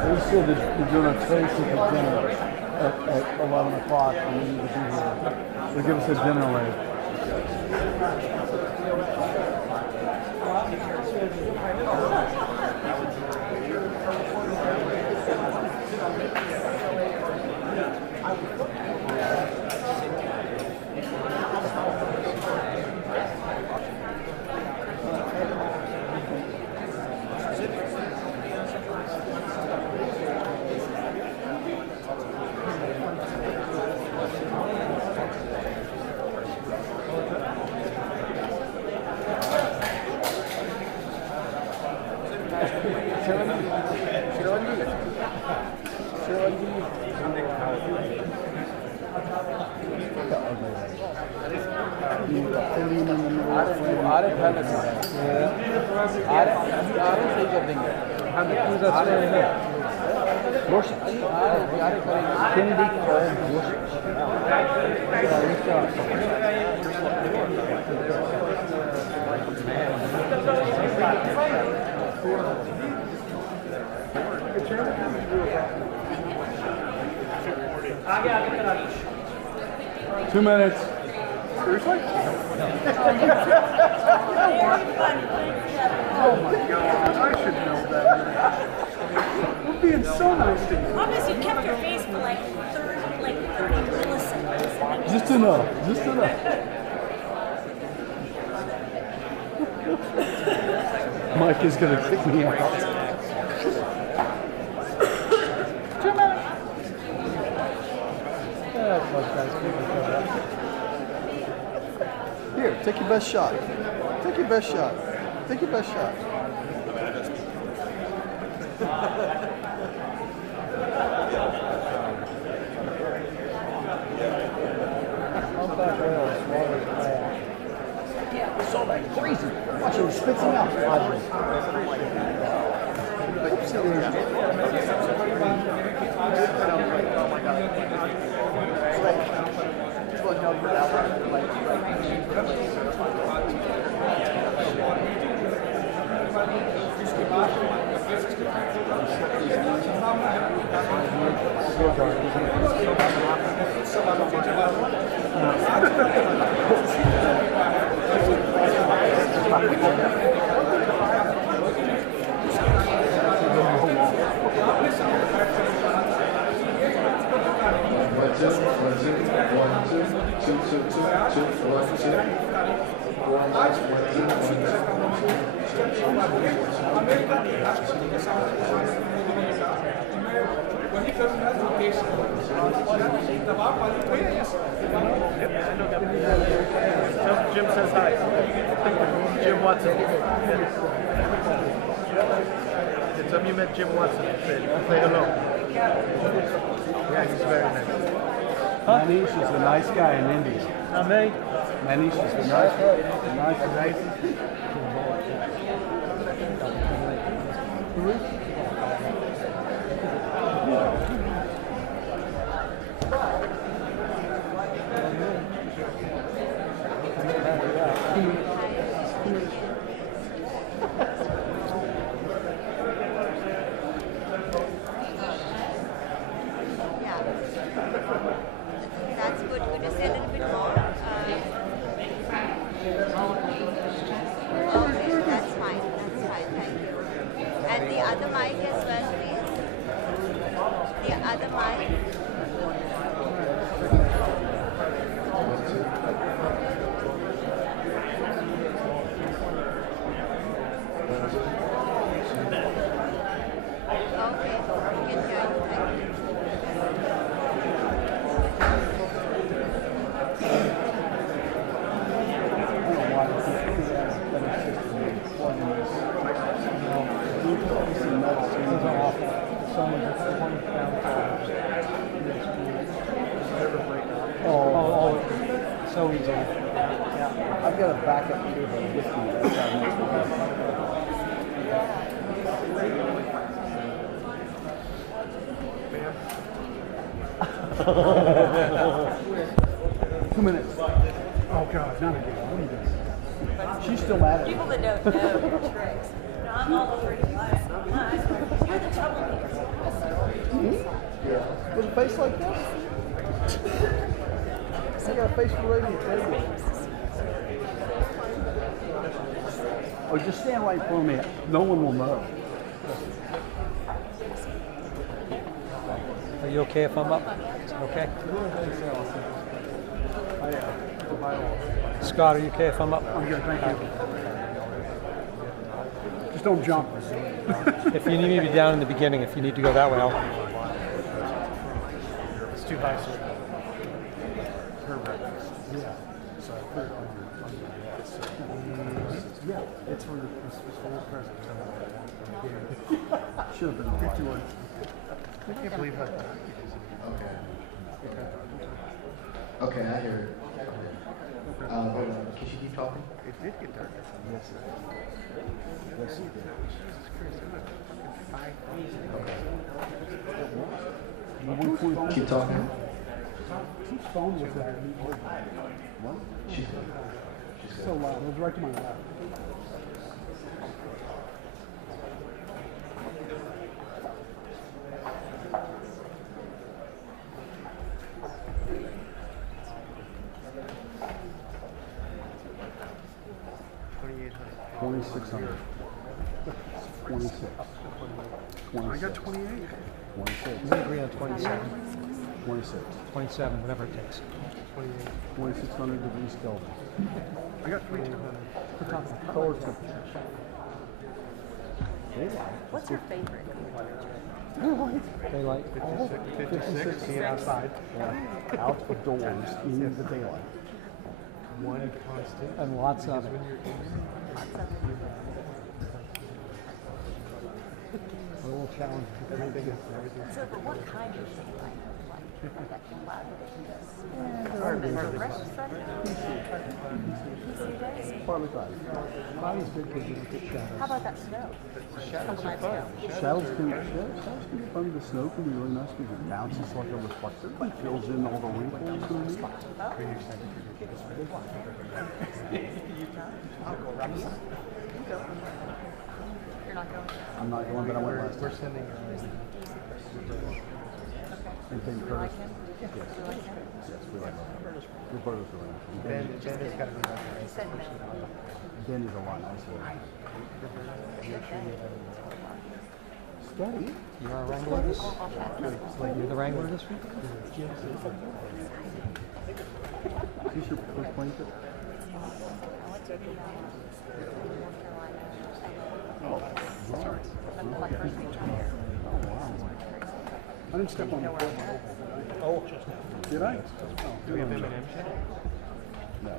They said that they're doing a trade secret dinner at 11 o'clock, and we need to be here. They give us a dinner late. Two minutes. Seriously? Oh my God, I should know that. We're being so nice to you. Promise you kept your face for like 30 milliseconds. Just enough. Just enough. Mike is going to kick me out. 2 minutes. Here, take your best shot. Take your best shot. Take your best shot. So like crazy. Watch it, spits him out. वही करूँगा जो देश दबाव वाली कोई Jim says hi. Jim Watson. Tell me you met Jim Watson. Say hello. Yeah, he's very nice. Manish is a nice guy in India. Me? Manish is a nice guy. That's good. Could you say a little bit more? Okay, that's fine. That's fine. Thank you. And the other mic as well, please. The other mic. Okay, we can hear you. Thank you. So easy. Yeah. I've got a backup too of a whiskey. That's how it makes me happy. 2 minutes. Oh God, not again. What are you doing? She's still mad at me. People that don't know tricks. No, I'm all over you. You're the troublemaker. Yeah. With a face like this? I got a face for radio. Or just stand right in front of me. No one will know. Are you okay if I'm up? Okay. Scott, are you okay if I'm up? I'm good, thank you. Just don't jump. If you need me to be down in the beginning, if you need to go that way, I'll. It's too high, sir. Her breakfast. Yeah. So I put it on your yeah, it's for the whole present. Should have been 51. I can't believe how dark it is. Okay, I hear it. Hold on. Can she keep talking? It did get dark. Yes, it did. Yes, it did. Jesus Christ, I'm not fucking 5,000. Okay. Keep talking. Whose phone was that? What? She's so loud. It was right to my left. $2,600. 26. I got 28. 26. We agree on 27. 26. 27, whatever it takes. 2,600 degrees Kelvin. I got 3,200. Color temperature. What's your favorite? Daylight. 56 being outside. Yeah. Outdoors in the daylight. One constant. And lots of it. A little challenge. So, but what kind of daylight? That cloud Partly cloudy. Cloudy's good because you don't get shadows. How about that snow? Shadows are fun. Shadows can be fun. The snow can be really nice because it bounces like a reflector. It fills in all the wrinkles. I'll go right here. You go. You're not going? I'm not going, but I went last We're time. sending Anything You Curtis? like him? Yes. You like him? Yes, we like him. Roberto's really nice. Ben has got to be back. He said no. Ben is a lot nicer. Steady. You're our wrangler this You're the wrangler this week? Is this your first plane trip? Oh, sorry. My first week here. Oh, wow. I didn't step on the floor. Oh. Did I? Do we have M&M's yet? No.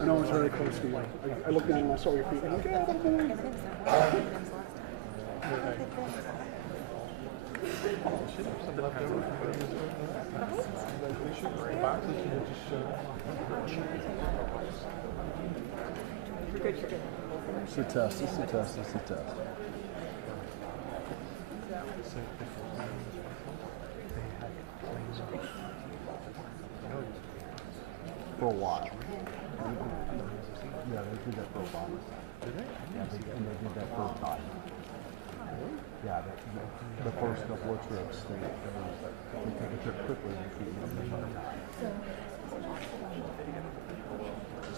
I know it was very close to you. I looked at it and I saw your feet. I'm like, yeah, It's a test. It's a test. It's a test. For a while. Yeah, they did that for Obama. Did they? Yeah, and they did that for a time. Yeah, the first couple of trips, they took a trip quickly and keep them the time.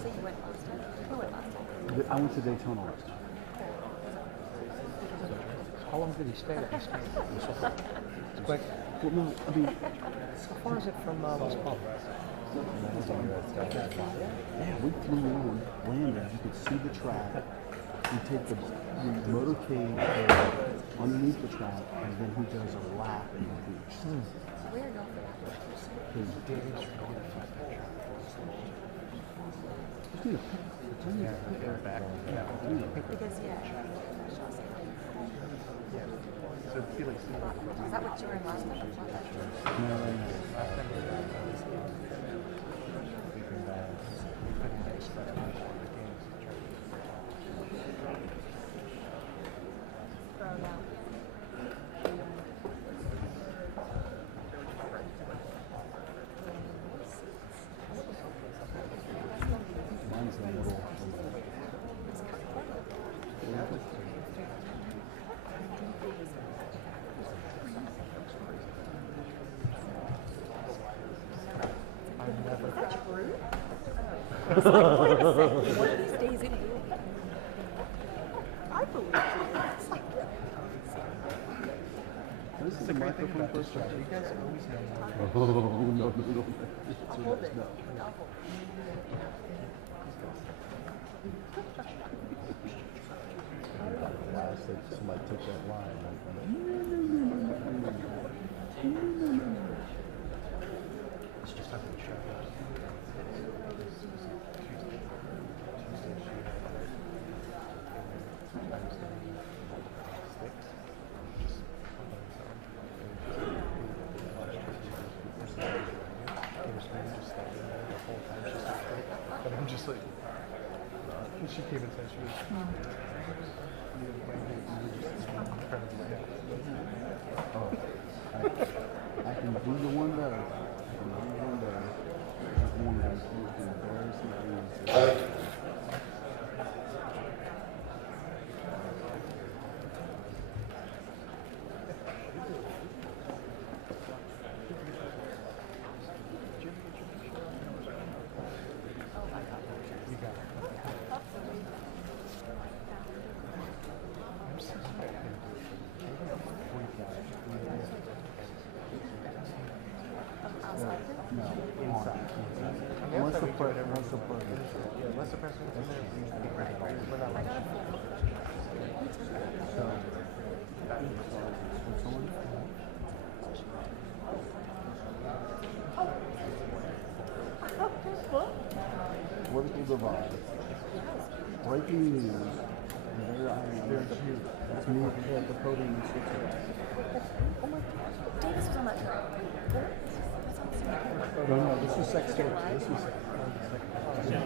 So you went last time? Who went last time? I went to Daytona last time. How long did he stay? It's quick. Well, no, I mean, How far is it from West Palm? yeah, we flew in, landed, you could see the track. You take the motorcade underneath the track, and then he does a lap in the beach. Where are you for that? Just need a picture. Back. Because, So Felix. is that what you were in last time? Mine's a little. What are these days in you? I believe you. It's like This is a microphone first try. You guys always know more. Oh, no. I'll hold it. No. I'll hold it. Last day, somebody took that line. It's just not going to show up. And I'm just like, she came and said she was. Oh, I can do the one better. I can do the one better. One of those most embarrassing things. Once the president is there, we're not like Political divide. Breaking news. And there I am. It's me at the podium in Switzerland. Oh my God. Davis was on that track. No, this was sex tape. This was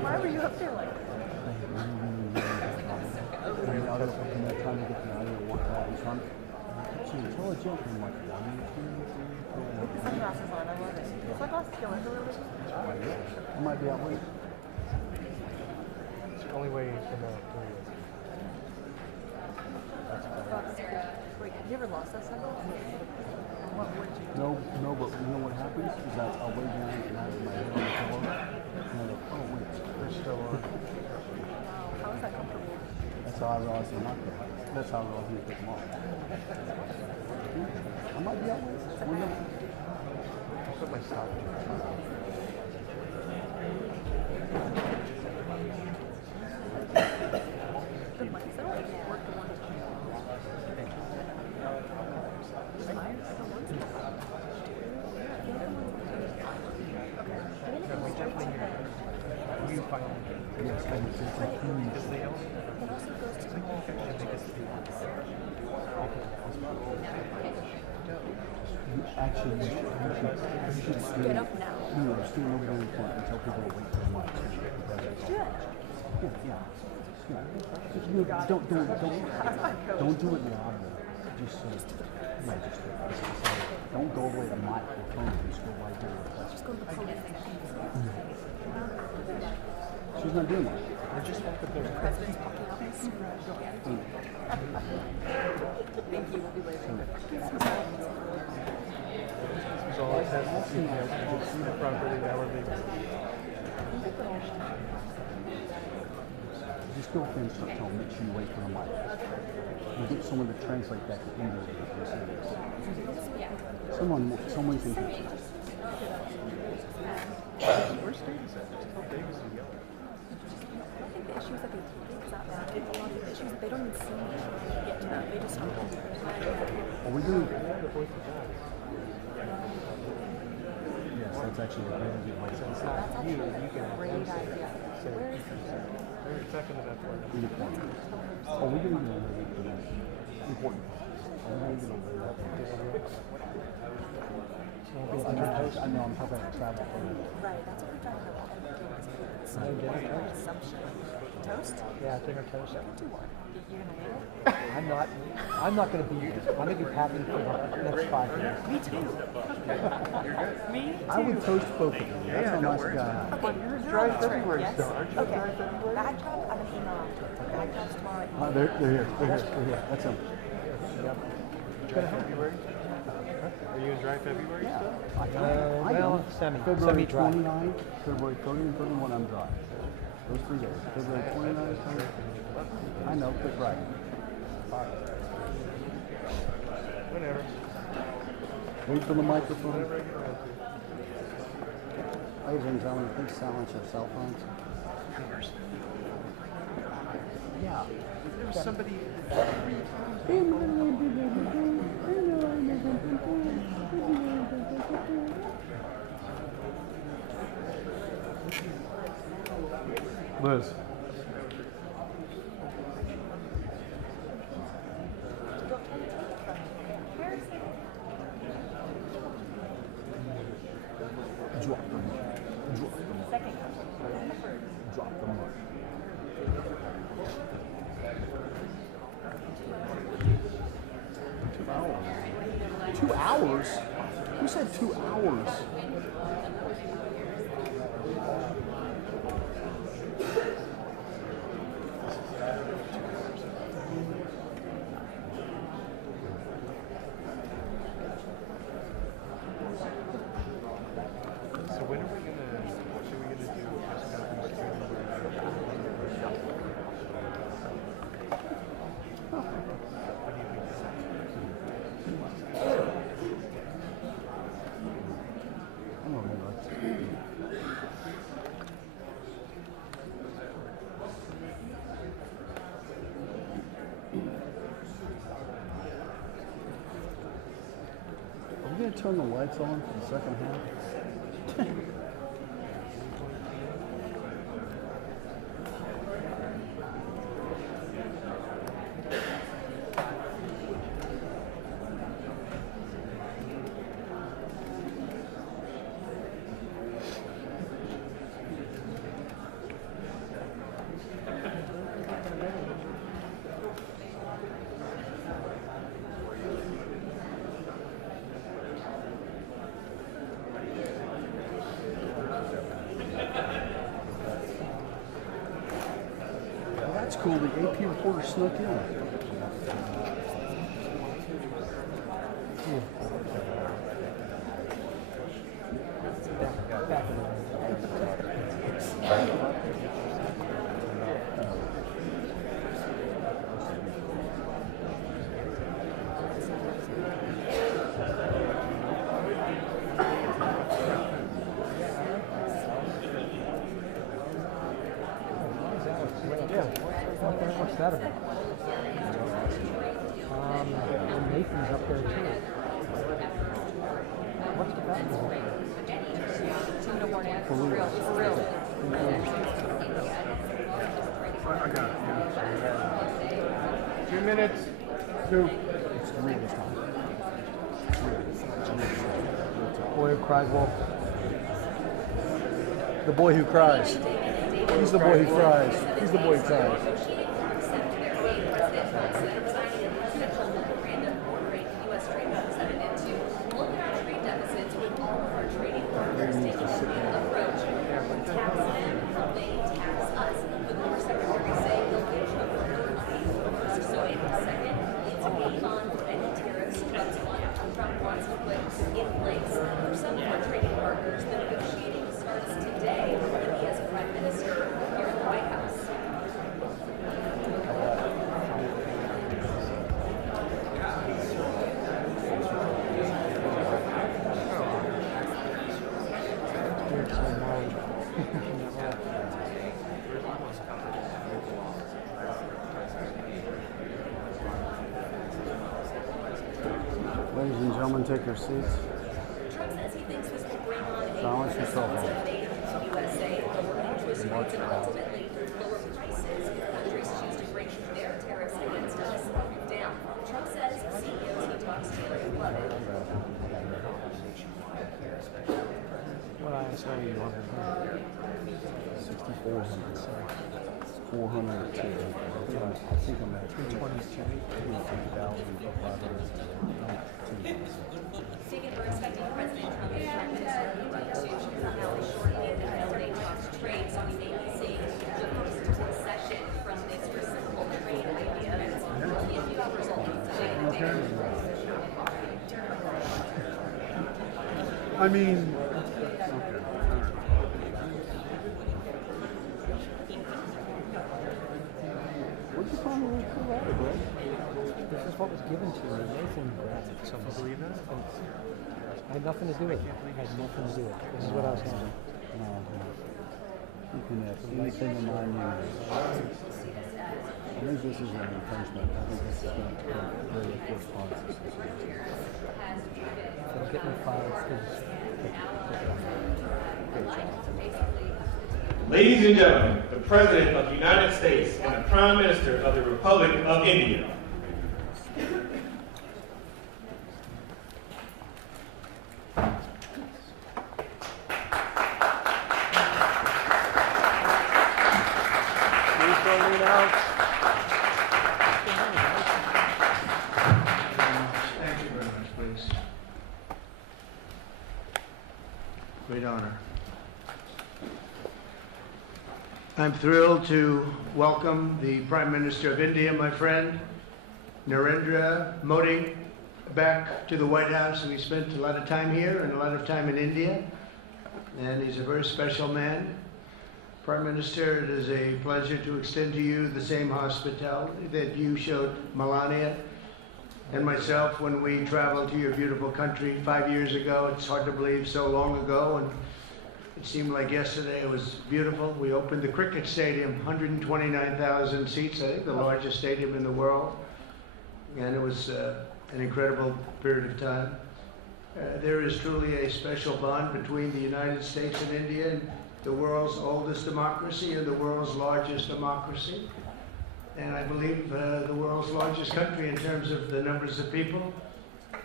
Why were you up there like that? And the other person that trying to get the audio worked out. He's trying to tell a joke. I'm like, 1, 2, 3, 4. Sunglasses on, I love it. Your sunglasses go into a little bit? I might be out late. it's the only way you can know who he is. Wait, have you ever lost that sunglasses? What would you do? No, but you know what happens is that I'll lay down and have my head on the pillow, and I'm like, oh wait, they're still on. How is that comfortable? That's how I realized they're not there. That's how I realized we took them off. I might be out late. We'll know. I'll put my stopwatch Good money. So I don't even work the one time. I don't want to. Get up now. No, just do an overwhelming point and tell people to wait for the mic. Good. Yeah. Just, don't do it loudly. Just don't go away the microphone. Just go right there. Just go to the podium. She's not doing that. The president's walking up his Thank you. We'll be later. So I have to see the property now we're leaving. Just go up there and start telling them that you wait for the mic. You get someone to translate that to English. Someone can do it. Where state is that? Just how big is the yellow? I think the issue is that they take that back. A lot of the issues, they don't even see get to that. They just don't. Are we doing? Yes, that's actually a really good way to say it. That's actually a great idea. Where is Very second to that one. Uniform. Are we going to do important? Are we going to do that? I know I'm talking about travel. Right, that's what we're talking about. Assumption. Toast? Yeah, dinner toast. Do one. You're gonna make it? I'm not going to be packing for the next 5 years. Me too. Me too. I would toast both of them. That's how nice a guy I am. Okay, you're dry on February yes? still, aren't you? Okay. Dry February? Bad job, I'm gonna email after. Bad job's tomorrow. They're here. That's them. Yep. Dry February? Are you in dry February still? Well, February semi-dry. 29, February 30 and 31, I'm dry. Those 3 days. February 29, 30. I know, but right. Whenever. Wait for the microphone. Whenever I get around to. Ladies and gentlemen, please silence your cell phones. Yeah. There was somebody. Liz. Drop them. Second. Drop them. 2 hours. 2 hours? Who said 2 hours? So when are we gonna? What are we gonna do? Just got these Are we going to turn the lights on for the second half? That's cool. The AP reporter snuck in. What's that about? And Nathan's up there too. What's the that about? For real. I got it. Yeah. 2 minutes. 2. It's 3 this time. 3. Boy who cries wolf. The boy who cries. He's the boy who cries. He's the boy who cries. Ladies and gentlemen, take your seats. Trump says he thinks this will bring on a Silence your cell phone. USA, lower interest rates, and ultimately lower prices if countries choose to bring their tariffs against us down. Trump says CEOs he talks to love it. What ISO you on? 6,400. 402. I think I'm at 322. 350,000. Speaking, we're expecting President Trump and Prime Minister to somehow shorten the holiday talks trade, so we may be seeing the first concession from this reciprocal trade idea that's only a few hours old today. I mean, what'd you call me? This is what was given to me. Nathan grabbed it. So I believe that? I had nothing to do with it. I had nothing to do with it. This is what I was handling. You can have anything in my name. I think this is an infringement. I think this is going to become very close policies. So get me files because. Ladies and gentlemen, the President of the United States and the Prime Minister of the Republic of India. Thank you very much, please. Great honor. I'm thrilled to welcome the Prime Minister of India, my friend, Narendra Modi, back to the White House, and we spent a lot of time here and a lot of time in India, and he's a very special man. Prime Minister, it is a pleasure to extend to you the same hospitality that you showed Melania and myself when we traveled to your beautiful country 5 years ago. It's hard to believe, so long ago, and it seemed like yesterday. It was beautiful. We opened the cricket stadium, 129,000 seats, I think the largest stadium in the world, and it was an incredible period of time. There is truly a special bond between the United States and India, the world's oldest democracy and the world's largest democracy, and I believe the world's largest country in terms of the numbers of people.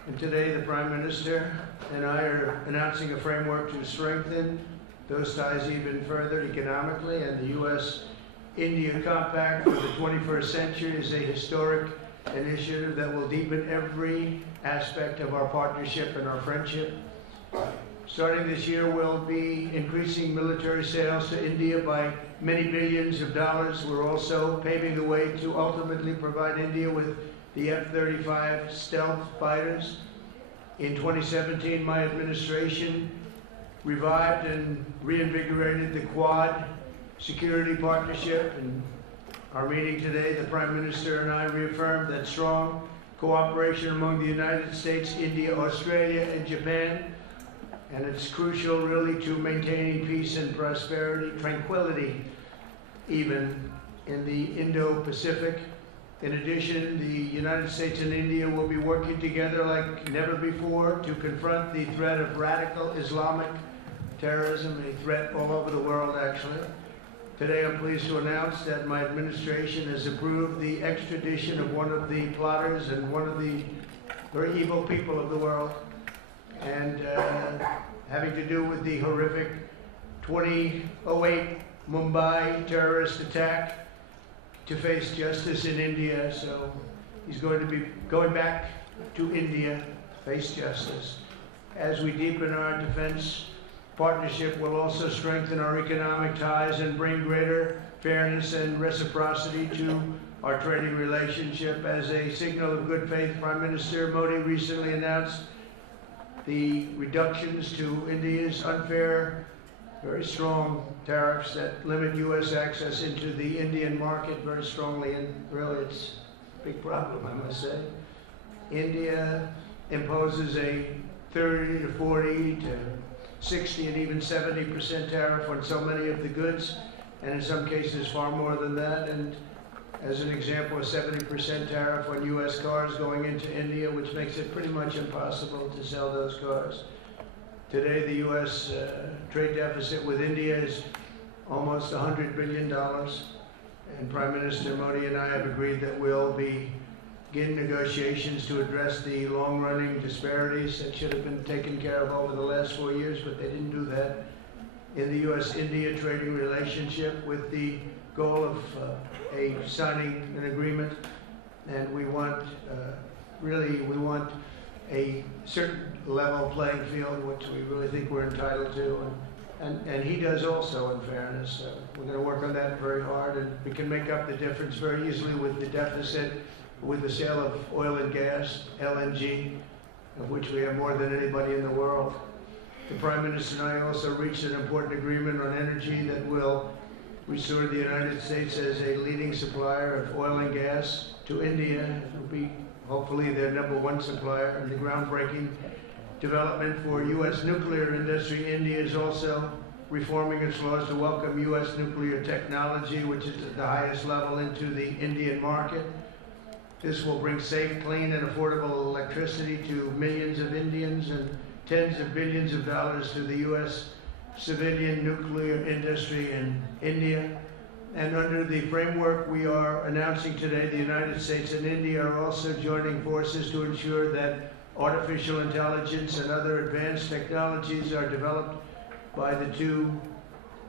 And today the Prime Minister and I are announcing a framework to strengthen those ties even further economically, and the U.S.-India Compact for the 21st century is a historic initiative that will deepen every aspect of our partnership and our friendship. Starting this year, we'll be increasing military sales to India by many billions of dollars. We're also paving the way to ultimately provide India with the F-35 stealth fighters. In 2017, my administration revived and reinvigorated the Quad security partnership. And our meeting today, the Prime Minister and I reaffirmed that strong cooperation among the United States, India, Australia, and Japan. And it's crucial, really, to maintaining peace and prosperity, tranquility, even in the Indo-Pacific. In addition, the United States and India will be working together like never before to confront the threat of radical Islamic terrorism, a threat all over the world, actually. Today, I'm pleased to announce that my administration has approved the extradition of one of the plotters and one of the very evil people of the world. and having to do with the horrific 2008 Mumbai terrorist attack, to face justice in India. So he's going to be going back to India to face justice. As we deepen our defense partnership, we'll also strengthen our economic ties and bring greater fairness and reciprocity to our trading relationship. As a signal of good faith, Prime Minister Modi recently announced the reductions to India's unfair, very strong tariffs that limit U.S. access into the Indian market very strongly, and really it's a big problem, I must say. India imposes a 30 to 40 to 60 and even 70% tariff on so many of the goods, and in some cases far more than that. And as an example, a 70% tariff on U.S. cars going into India, which makes it pretty much impossible to sell those cars. Today, the U.S. Trade deficit with India is almost $100 billion, and Prime Minister Modi and I have agreed that we'll begin negotiations to address the long-running disparities that should have been taken care of over the last 4 years, but they didn't do that in the U.S.-India trading relationship, with the goal of signing an agreement. And we want, we want a certain level playing field, which we really think we're entitled to, and he does also, in fairness. We're going to work on that very hard, and we can make up the difference very easily with the deficit, with the sale of oil and gas, LNG, of which we have more than anybody in the world. The Prime Minister and I also reached an important agreement on energy that will restore the United States as a leading supplier of oil and gas to India. It will be hopefully their #1 supplier, and the groundbreaking development for U.S. nuclear industry. India is also reforming its laws to welcome U.S. nuclear technology, which is at the highest level, into the Indian market. This will bring safe, clean, and affordable electricity to millions of Indians and tens of billions of dollars to the U.S. civilian nuclear industry in India. And under the framework we are announcing today, the United States and India are also joining forces to ensure that artificial intelligence and other advanced technologies are developed by two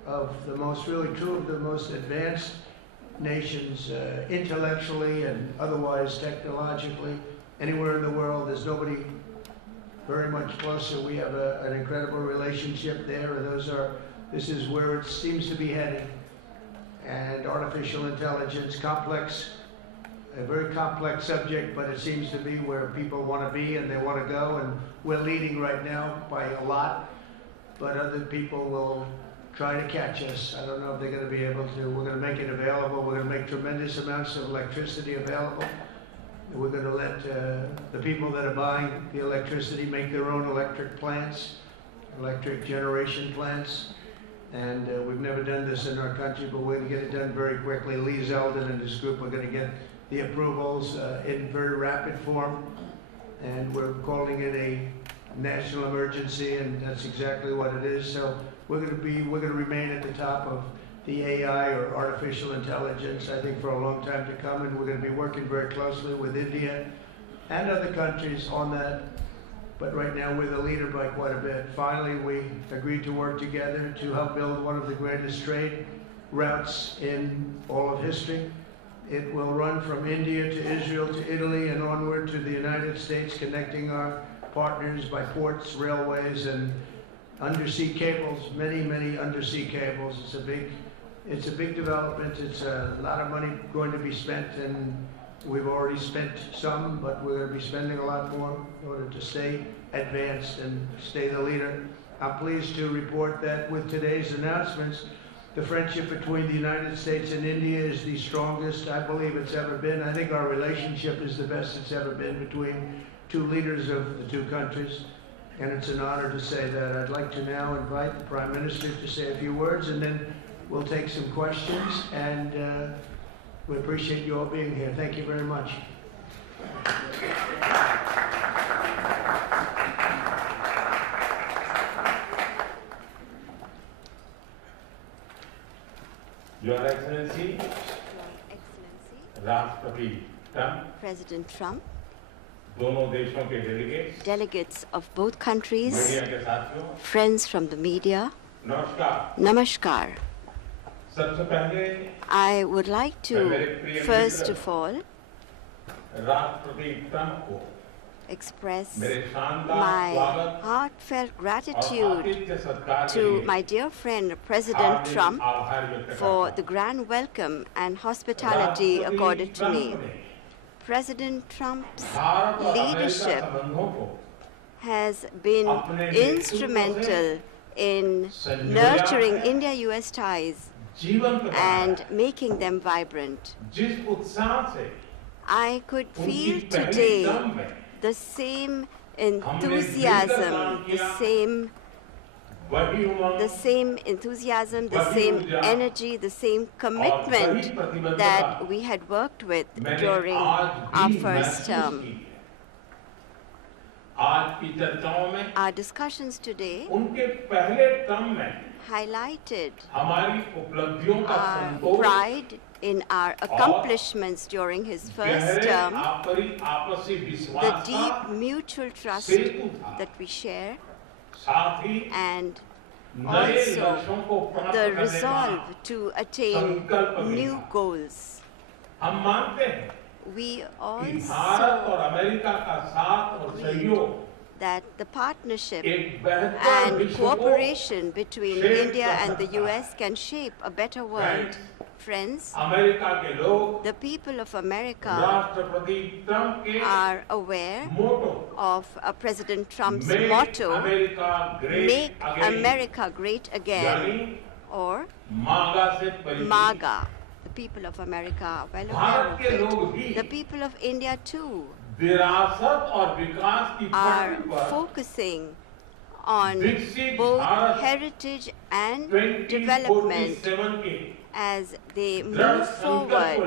of the most advanced nations, intellectually and otherwise technologically. Anywhere in the world, there's nobody very much closer. We have an incredible relationship there, and this is where it seems to be heading. And artificial intelligence, a very complex subject, but it seems to be where people want to be and they want to go, and we're leading right now by a lot, but other people will try to catch us. I don't know if they're going to be able to. We're going to make it available. We're going to make tremendous amounts of electricity available. We're going to let the people that are buying the electricity make their own electric plants, electric generation plants. And we've never done this in our country, but we're going to get it done very quickly. Lee Zeldin and his group are going to get the approvals in very rapid form, and we're calling it a national emergency, and that's exactly what it is. So we're going to remain at the top of the AI, or artificial intelligence, I think, for a long time to come, and we're going to be working very closely with India and other countries on that. But right now, we're the leader by quite a bit. Finally, we agreed to work together to help build one of the greatest trade routes in all of history. It will run from India to Israel to Italy and onward to the United States, connecting our partners by ports, railways, and undersea cables, many, many undersea cables. It's a big development. It's a lot of money going to be spent, and we've already spent some, but we're going to be spending a lot more in order to stay advanced and stay the leader. I'm pleased to report that with today's announcements, the friendship between the United States and India is the strongest I believe it's ever been. I think our relationship is the best it's ever been between two leaders of the two countries, and it's an honor to say that. I'd like to now invite the Prime Minister to say a few words, and then we'll take some questions, and we appreciate you all being here. Thank you very much. Your Excellency, Rashtrapati Trump, President Trump, delegates of both countries, friends from the media, Namaskar. I would like to, first of all, express my heartfelt gratitude to my dear friend President Trump for the grand welcome and hospitality accorded to me. President Trump's leadership has been instrumental in nurturing India-US ties and making them vibrant. I could feel today the same enthusiasm, the same enthusiasm, the same energy, the same commitment that we had worked with during our first term. Our discussions today highlighted our pride in our accomplishments during his first term, the deep mutual trust that we share, and also the resolve to attain new goals. We also agreed that the partnership and cooperation between India and the US can shape a better world. Friends, the people of America are aware of President Trump's motto, "Make America Great Again," or MAGA. The people of America are well aware of it. The people of India too are focusing on both heritage and development as they move forward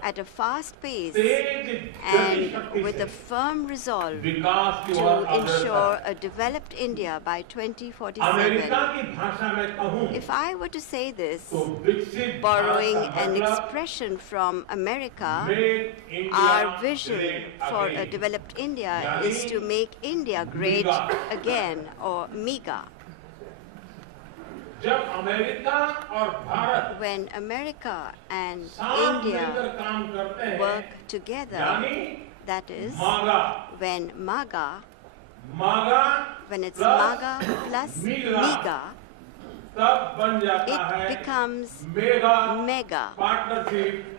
at a fast pace and with a firm resolve to ensure a developed India by 2047. If I were to say this, borrowing an expression from America, our vision for a developed India is to make India great again, or MEGA. When America and India work together, that is, when it's MAGA plus MEGA, it becomes MEGA,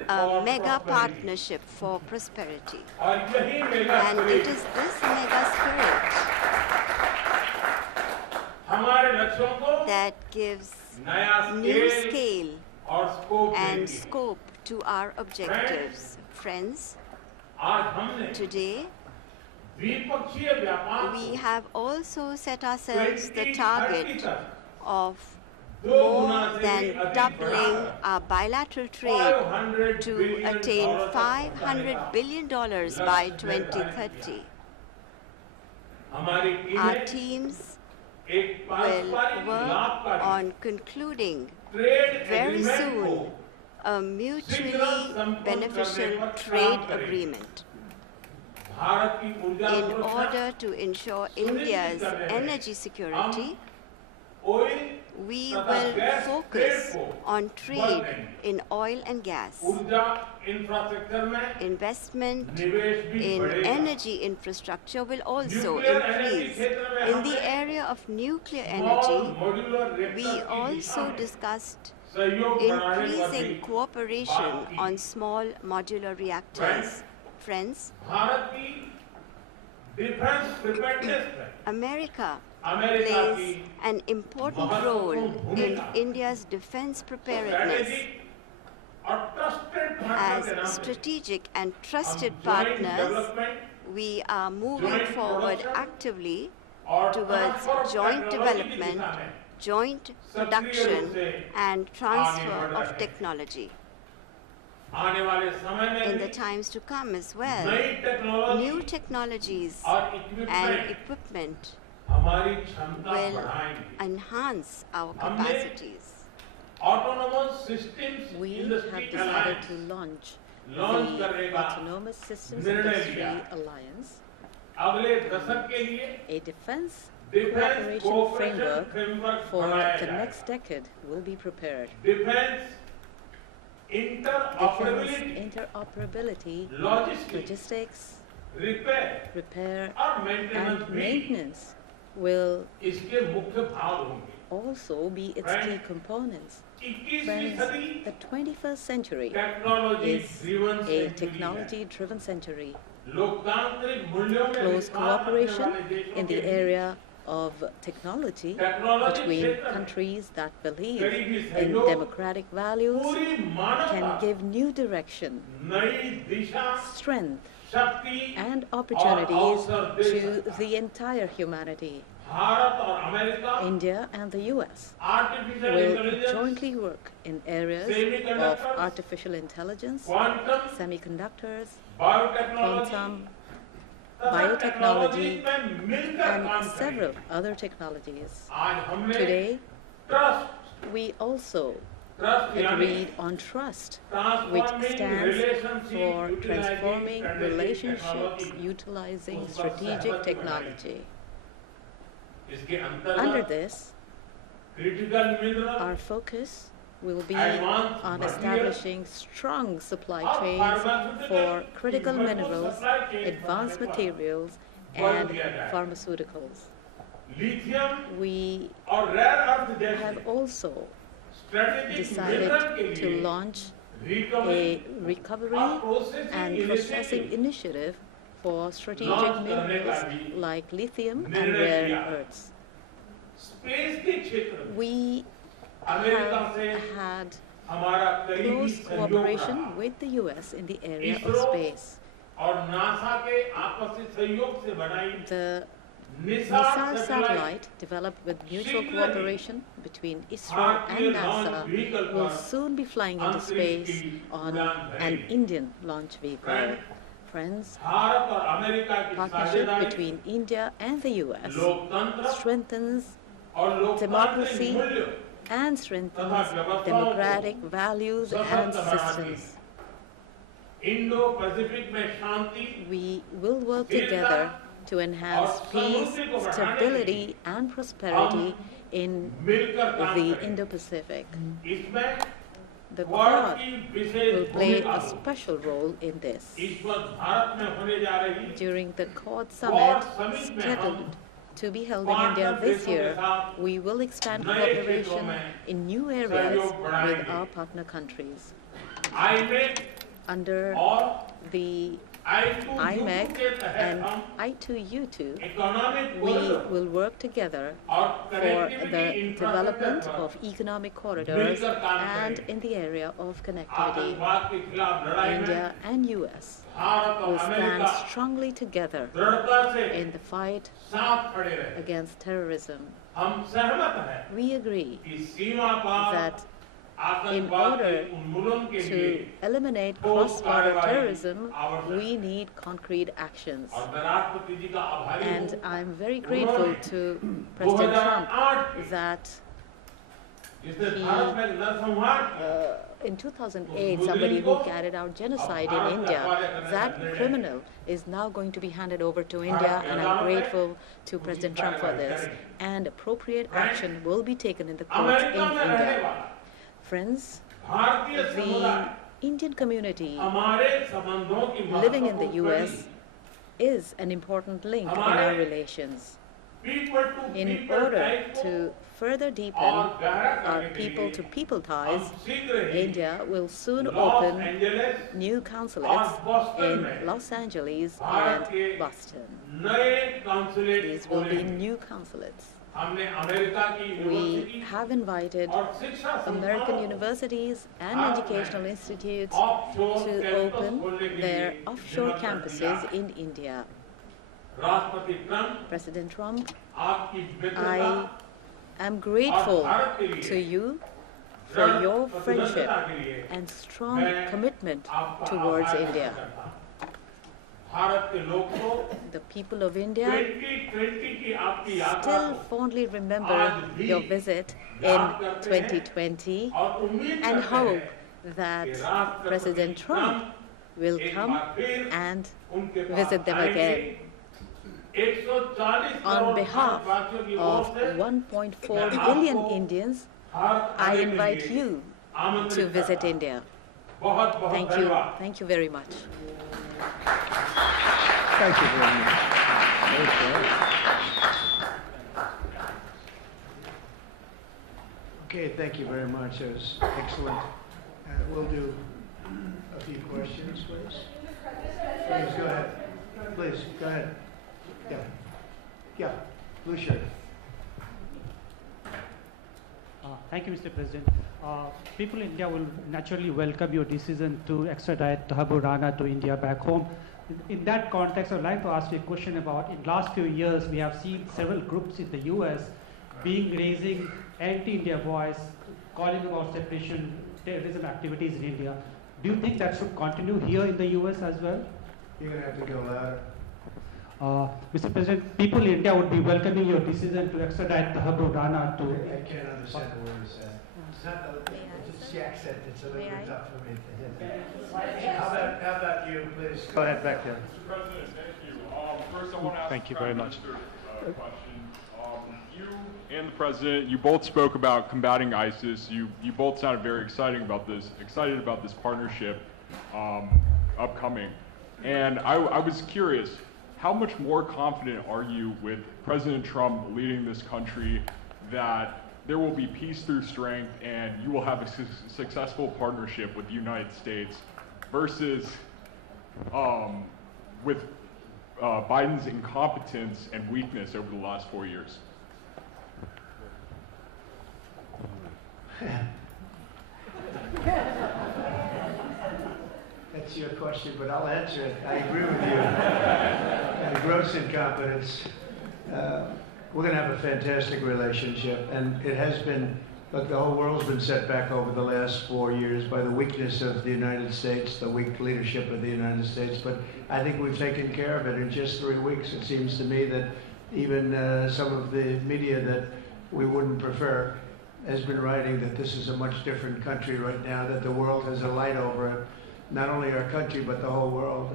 a mega partnership for prosperity. And it is this mega spirit that gives new scale and scope to our objectives. Friends, today we have also set ourselves the target of more than doubling our bilateral trade to attain $500 billion by 2030. Our teams will work on concluding very soon a mutually beneficial trade agreement in order to ensure India's energy security. We will focus on trade in oil and gas. Investment in energy infrastructure will also increase. In the area of nuclear energy, we also discussed increasing cooperation on small modular reactors. Friends, America plays an important role in India's defense preparedness. As strategic and trusted partners, we are moving forward actively towards joint development, joint production, and transfer of technology. In the times to come as well, new technologies and equipment will enhance our capacities. We have decided to launch the Autonomous Systems Industry Alliance A defense cooperation framework for the next decade will be prepared. Defense interoperability, logistics, repair and maintenance will also be its key components. Friends, the 21st century is a technology-driven century. Close cooperation in the area of technology between countries that believe in democratic values can give new direction, strength, and opportunities to the entire humanity. India and the US will jointly work in areas of artificial intelligence, semiconductors, quantum, biotechnology, and several other technologies. Today, we also agreed on trust, which stands for transforming relationships utilizing strategic technology. Under this, our focus will be on establishing strong supply chains for critical minerals, advanced materials, and pharmaceuticals. We have also decided to launch a recovery and processing initiative for strategic minerals like lithium and rare earths. We have had close cooperation with the US in the area of space. The NISAR satellite, developed with mutual cooperation between ISRO and NASA, will soon be flying into space on an Indian launch vehicle. Friends, partnership between India and the US strengthens democracy and strengthens democratic values and systems. We will work together to enhance peace, stability, and prosperity in the Indo-Pacific. The Quad will play a special role in this. During the Quad Summit, scheduled to be held in India this year, we will expand cooperation in new areas with our partner countries. Under the IMEC and I2U2, we will work together for the development of economic corridors and in the area of connectivity. India and US will stand strongly together in the fight against terrorism. We agree that in order to eliminate cross-border terrorism, we need concrete actions. And I'm very grateful to President Trump that in 2008, somebody who carried out genocide in India, that criminal is now going to be handed over to India, and I'm grateful to President Trump for this. And appropriate action will be taken in the courts in India. Friends, the Indian community living in the US is an important link in our relations. In order to further deepen our people-to-people ties, India will soon open new consulates in Los Angeles and Boston. These will be new consulates. We have invited American universities and educational institutes to open their offshore campuses in India. President Trump, I am grateful to you for your friendship and strong commitment towards India. The people of India still fondly remember your visit in 2020 and hope that President Trump will come and visit them again. On behalf of 1.4 billion Indians, I invite you to visit India. Thank you. Thank you very much. Thank you very much. Okay, thank you very much. That was excellent. We'll do a few questions, please. Please, go ahead. Please, go ahead. Yeah. Yeah, blue shirt. Thank you, Mr. President. People in India will naturally welcome your decision to extradite Thakur Rana to India back home. In that context, I would like to ask you a question about, in the last few years, we have seen several groups in the US raising anti-India voice, calling about separation, terrorism activities in India. Do you think that should continue here in the US as well? You're going to have to go louder. Mr. President, people in India would be welcoming your decision to extradite Thakur Rana to... I can't understand the word you said. It's not the accent, it's a little bit tough for me to hit. How about you, please? Go ahead, back there. Mr. President, thank you. First, I want to ask Thank you very much. a question. You and the President, you both spoke about combating ISIS. You both sounded very excited about this partnership upcoming. And I was curious, how much more confident are you with President Trump leading this country that there will be peace through strength and you will have a successful partnership with the United States versus with Biden's incompetence and weakness over the last 4 years? That's your question, but I'll answer it. I agree with you. Gross incompetence. We're going to have a fantastic relationship, and it has been, look, the whole world's been set back over the last 4 years by the weakness of the United States, the weak leadership of the United States, but I think we've taken care of it in just 3 weeks. It seems to me that even some of the media that we wouldn't prefer has been writing that this is a much different country right now, that the world has a light over it, not only our country, but the whole world.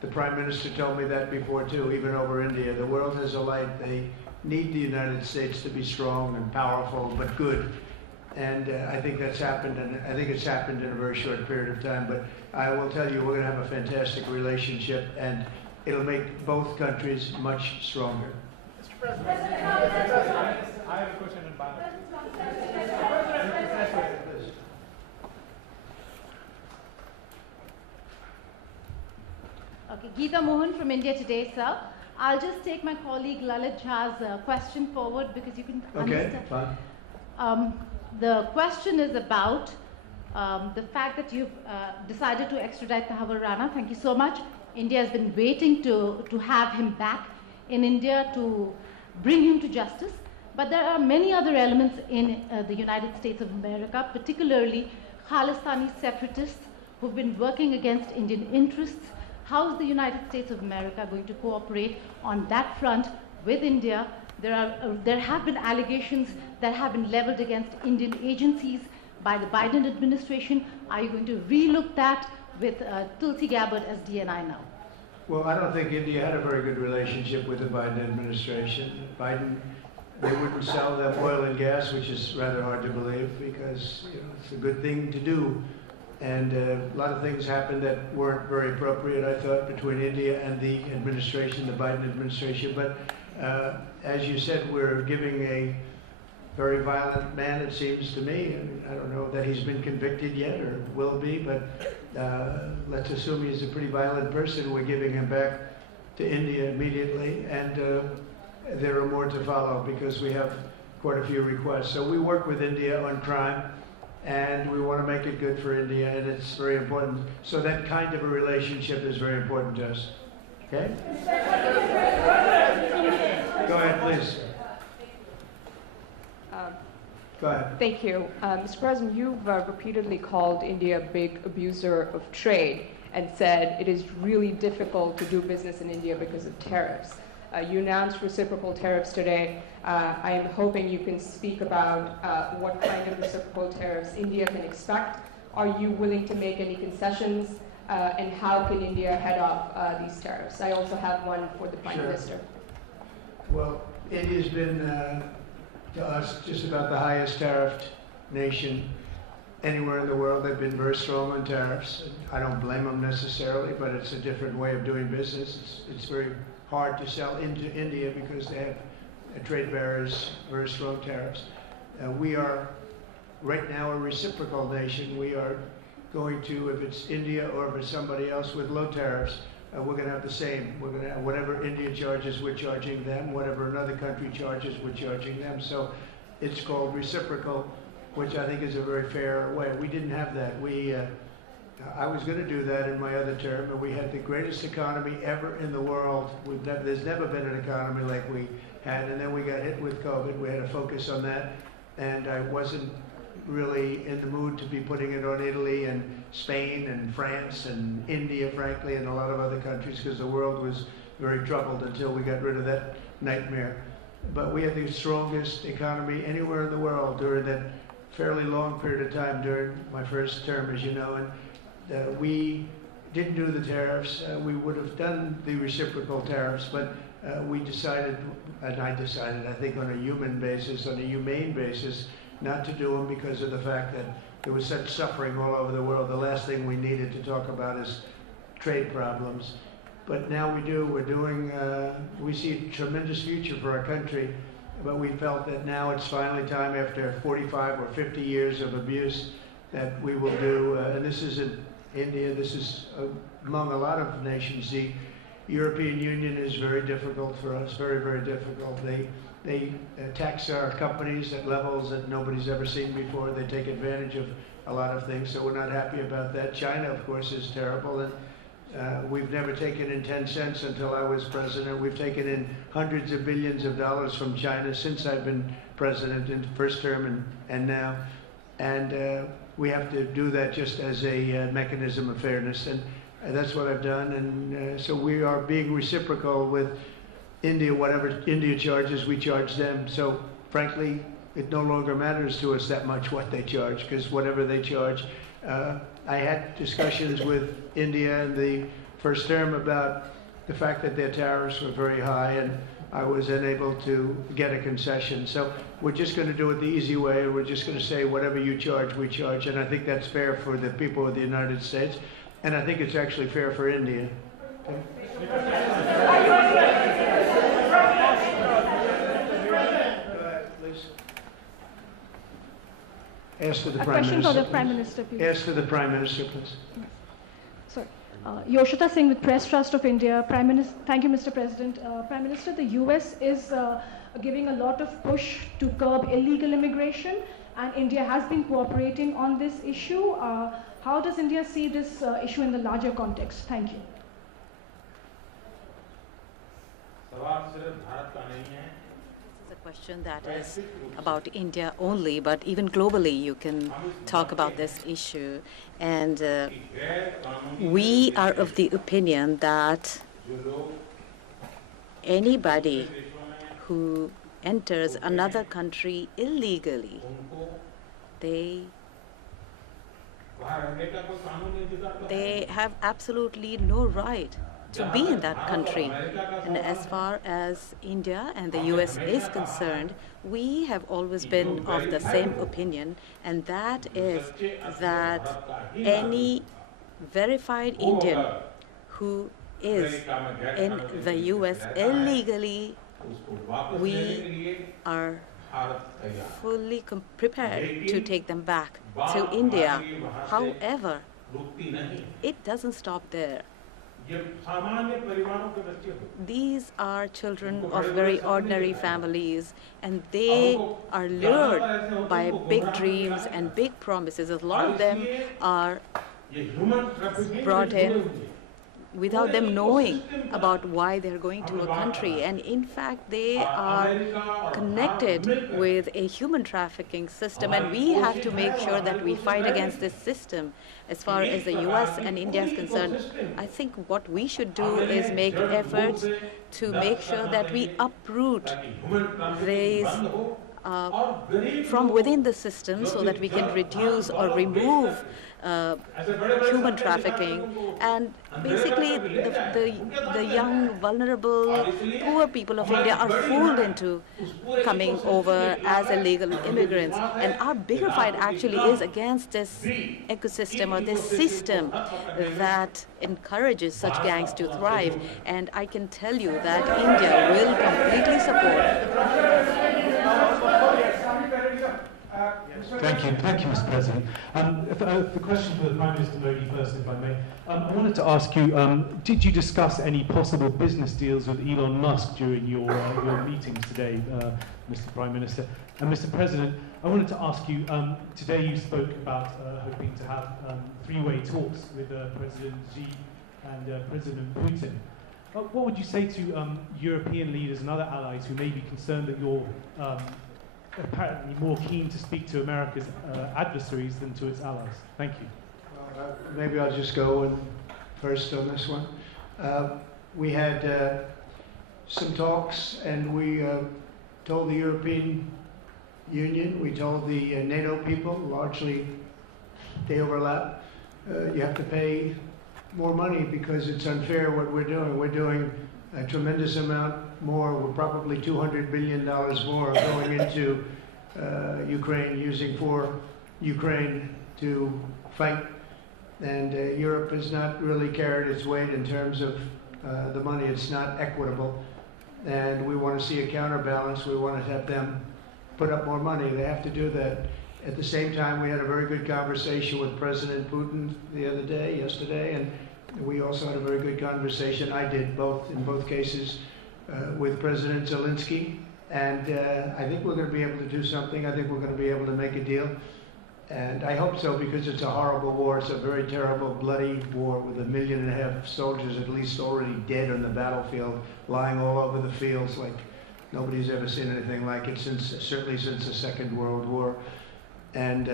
The Prime Minister told me that before too, even over India. The world has a light. They need the United States to be strong and powerful, but good. And I think that's happened, and I think it's happened in a very short period of time. But I will tell you, we're going to have a fantastic relationship, and it'll make both countries much stronger. Mr. President, I have a question in Bangladesh. Okay, Geeta Mohan from India Today, sir. I'll just take my colleague Lalit Jha's question forward because you can understand. Okay, fine. The question is about the fact that you've decided to extradite Thakur Rana. Thank you so much. India has been waiting to have him back in India to bring him to justice. But there are many other elements in the United States of America, particularly Khalistani separatists who've been working against Indian interests. How is the United States of America going to cooperate on that front with India? There have been allegations that have been leveled against Indian agencies by the Biden administration. Are you going to relook that with Tulsi Gabbard as DNI now? Well, I don't think India had a very good relationship with the Biden administration. They wouldn't sell them oil and gas, which is rather hard to believe because it's a good thing to do. And a lot of things happened that weren't very appropriate, I thought, between India and the administration, the Biden administration. But as you said, we're giving a very violent man, it seems to me. And I don't know that he's been convicted yet or will be, but let's assume he's a pretty violent person. We're giving him back to India immediately. And there are more to follow because we have quite a few requests. So we work with India on crime. And we want to make it good for India, and it's very important. So that kind of a relationship is very important to us. Okay? Go ahead, please. Go ahead. Thank you. Mr. President, you've repeatedly called India a big abuser of trade and said it is really difficult to do business in India because of tariffs. You announced reciprocal tariffs today. I am hoping you can speak about what kind of reciprocal tariffs India can expect. Are you willing to make any concessions and how can India head off these tariffs? I also have one for the Prime Minister. Well, India's been, to us, just about the highest tariffed nation anywhere in the world. They've been very strong on tariffs. I don't blame them necessarily, but it's a different way of doing business. It's very hard to sell into India because they have trade barriers, very strong tariffs. We are right now a reciprocal nation. We are going to, if it's India or if it's somebody else with low tariffs, we're going to have the same. We're going to have whatever India charges, we're charging them. Whatever another country charges, we're charging them. So it's called reciprocal, which I think is a very fair way. We didn't have that. I was going to do that in my other term, and we had the greatest economy ever in the world. There's never been an economy like we had, and then we got hit with COVID. We had to focus on that, and I wasn't really in the mood to be putting it on Italy and Spain and France and India, frankly, and a lot of other countries, because the world was very troubled until we got rid of that nightmare. But we had the strongest economy anywhere in the world during that fairly long period of time during my first term, as you know, and we didn't do the tariffs. We would have done the reciprocal tariffs, but we decided, and I decided, I think on a human basis, on a humane basis, not to do them because of the fact that there was such suffering all over the world. The last thing we needed to talk about is trade problems. But now we do. We're doing, we see a tremendous future for our country, but we felt that now it's finally time, after 45 or 50 years of abuse, that we will do, and this isn't India, this is among a lot of nations. The European Union is very difficult for us, very, very difficult. They tax our companies at levels that nobody's ever seen before. They take advantage of a lot of things, so we're not happy about that. China, of course, is terrible, and we've never taken in 10 cents until I was president. We've taken in hundreds of billions of dollars from China since I've been president in the first term and now. And we have to do that just as a mechanism of fairness, and that's what I've done. And so we are being reciprocal with India. Whatever India charges, we charge them. So frankly, it no longer matters to us that much what they charge, because whatever they charge, I had discussions with India in the first term about the fact that their tariffs were very high, and I was unable to get a concession. So we're just going to do it the easy way. We're just going to say whatever you charge, we charge. And I think that's fair for the people of the United States. And I think it's actually fair for India. Ask for the Prime Minister. A question for the Prime Minister, please. Ask for the Prime Minister, please. Sorry. Yoshita Singh with Press Trust of India. Prime Minister, thank you, Mr. President. Prime Minister, the US is giving a lot of push to curb illegal immigration, and India has been cooperating on this issue. How does India see this issue in the larger context? Thank you. It's a question that is about India only, but even globally you can talk about this issue. And we are of the opinion that anybody who enters another country illegally, they have absolutely no right to be in that country. And as far as India and the US is concerned, we have always been of the same opinion, and that is that any verified Indian who is in the US illegally, we are fully prepared to take them back to India. However, it doesn't stop there. These are children of very ordinary families, and they are lured by big dreams and big promises. A lot of them are brought in without them knowing about why they're going to a country. And in fact, they are connected with a human trafficking system, and we have to make sure that we fight against this system. As far as the US and India is concerned, I think what we should do is make efforts to make sure that we uproot these from within the system, so that we can reduce or remove human trafficking, and basically the young, vulnerable, poor people of India are fooled into coming over as illegal immigrants. And our bigger fight actually is against this ecosystem or this system that encourages such gangs to thrive. And I can tell you that India will completely support. Thank you, Mr. President. The question for the Prime Minister Modi first, if I may. I wanted to ask you, did you discuss any possible business deals with Elon Musk during your meetings today, Mr. Prime Minister? And Mr. President, I wanted to ask you, today you spoke about hoping to have three-way talks with President Xi and President Putin. What would you say to European leaders and other allies who may be concerned that you're apparently more keen to speak to America's adversaries than to its allies? Thank you. Maybe I'll just go first on this one. We had some talks, and we told the European Union, we told the NATO people, largely they overlap, you have to pay more money because it's unfair what we're doing. We're doing a tremendous amount more. We're probably $200 billion more going into Ukraine, using for Ukraine to fight. And Europe has not really carried its weight in terms of the money. It's not equitable. And we want to see a counterbalance. We want to have them put up more money. They have to do that. At the same time, we had a very good conversation with President Putin yesterday, and we also had a very good conversation. I did in both cases, with President Zelensky. And I think we're going to be able to do something. I think we're going to be able to make a deal. And I hope so, because it's a horrible war. It's a very terrible, bloody war with 1.5 million soldiers at least already dead on the battlefield, lying all over the fields like nobody's ever seen anything like it, certainly since the Second World War. And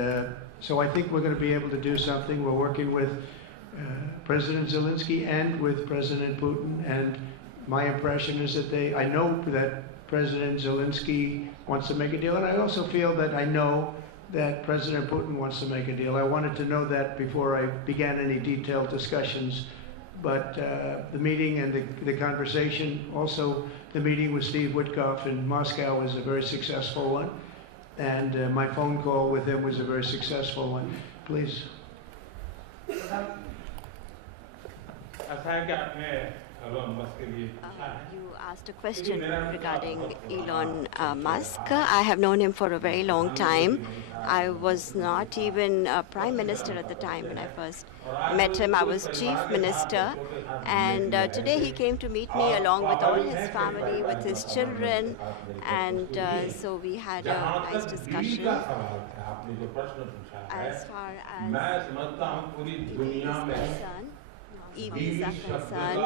so I think we're going to be able to do something. We're working with President Zelensky and with President Putin. And my impression is that I know that President Zelensky wants to make a deal. And I also feel that I know that President Putin wants to make a deal. I wanted to know that before I began any detailed discussions. But the meeting and the conversation, also the meeting with Steve Witkoff in Moscow was a very successful one. And my phone call with him was a very successful one. Please. You asked a question regarding Elon Musk. I have known him for a very long time. I was not even a prime minister at the time when I first met him. I was chief minister. And today he came to meet me along with all his family, with his children. And so we had a nice discussion. As far as EVs are concerned,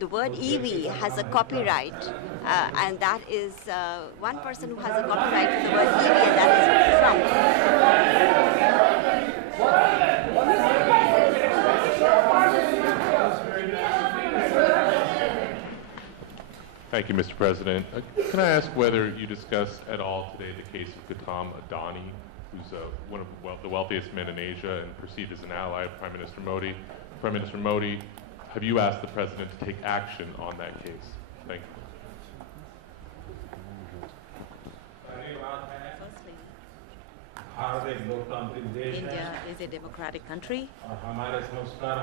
the word EV has a copyright, and that is one person who has a copyright for the word EV, and that is Trump. Thank you, Mr. President. Can I ask whether you discussed at all today the case of Gautam Adani, who's one of the wealthiest men in Asia and perceived as an ally of Prime Minister Modi. Prime Minister Modi, have you asked the President to take action on that case? Thank you. India is a democratic country,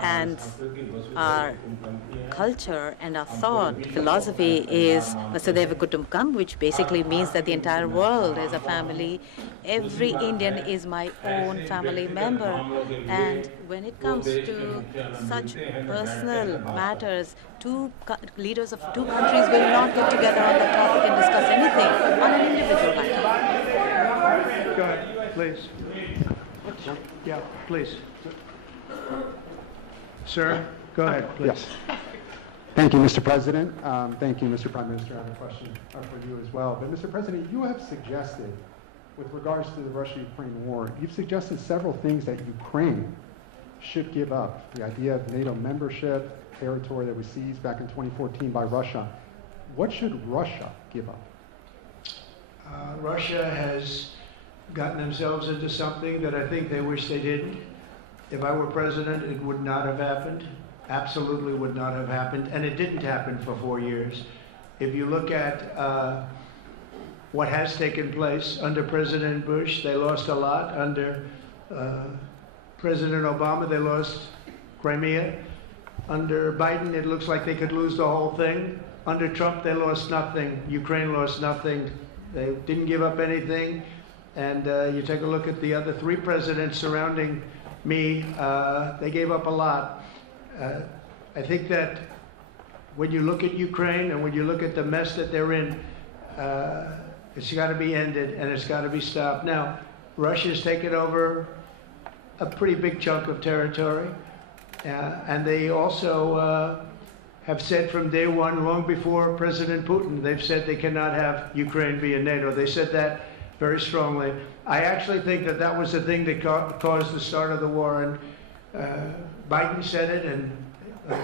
and our culture and our thought philosophy is Vasudhaiva Kutumbakam, which basically means that the entire world is a family. Every Indian is my own family member. And when it comes to such personal matters, leaders of two countries will not get together on that topic and discuss anything on an individual matter. Go ahead. Please. Yeah, please. Sir, go ahead, please. Yes. Thank you, Mr. President. Thank you, Mr. Prime Minister. I have a question for you as well. But, Mr. President, you have suggested, with regards to the Russia-Ukraine war, you've suggested several things that Ukraine should give up. The idea of NATO membership, territory that was seized back in 2014 by Russia. What should Russia give up? Russia has gotten themselves into something that I think they wish they didn't. If I were president, it would not have happened. Absolutely would not have happened. And it didn't happen for 4 years. If you look at what has taken place under President Bush, they lost a lot. Under President Obama, they lost Crimea. Under Biden, it looks like they could lose the whole thing. Under Trump, they lost nothing. Ukraine lost nothing. They didn't give up anything. And you take a look at the other 3 presidents surrounding me, they gave up a lot. I think that when you look at Ukraine and when you look at the mess that they're in, it's got to be ended and it's got to be stopped. Now, Russia's taken over a pretty big chunk of territory, and they also have said from day one, long before President Putin, they've said they cannot have Ukraine be in NATO. They said that very strongly. I actually think that that was the thing that caused the start of the war, and Biden said it, and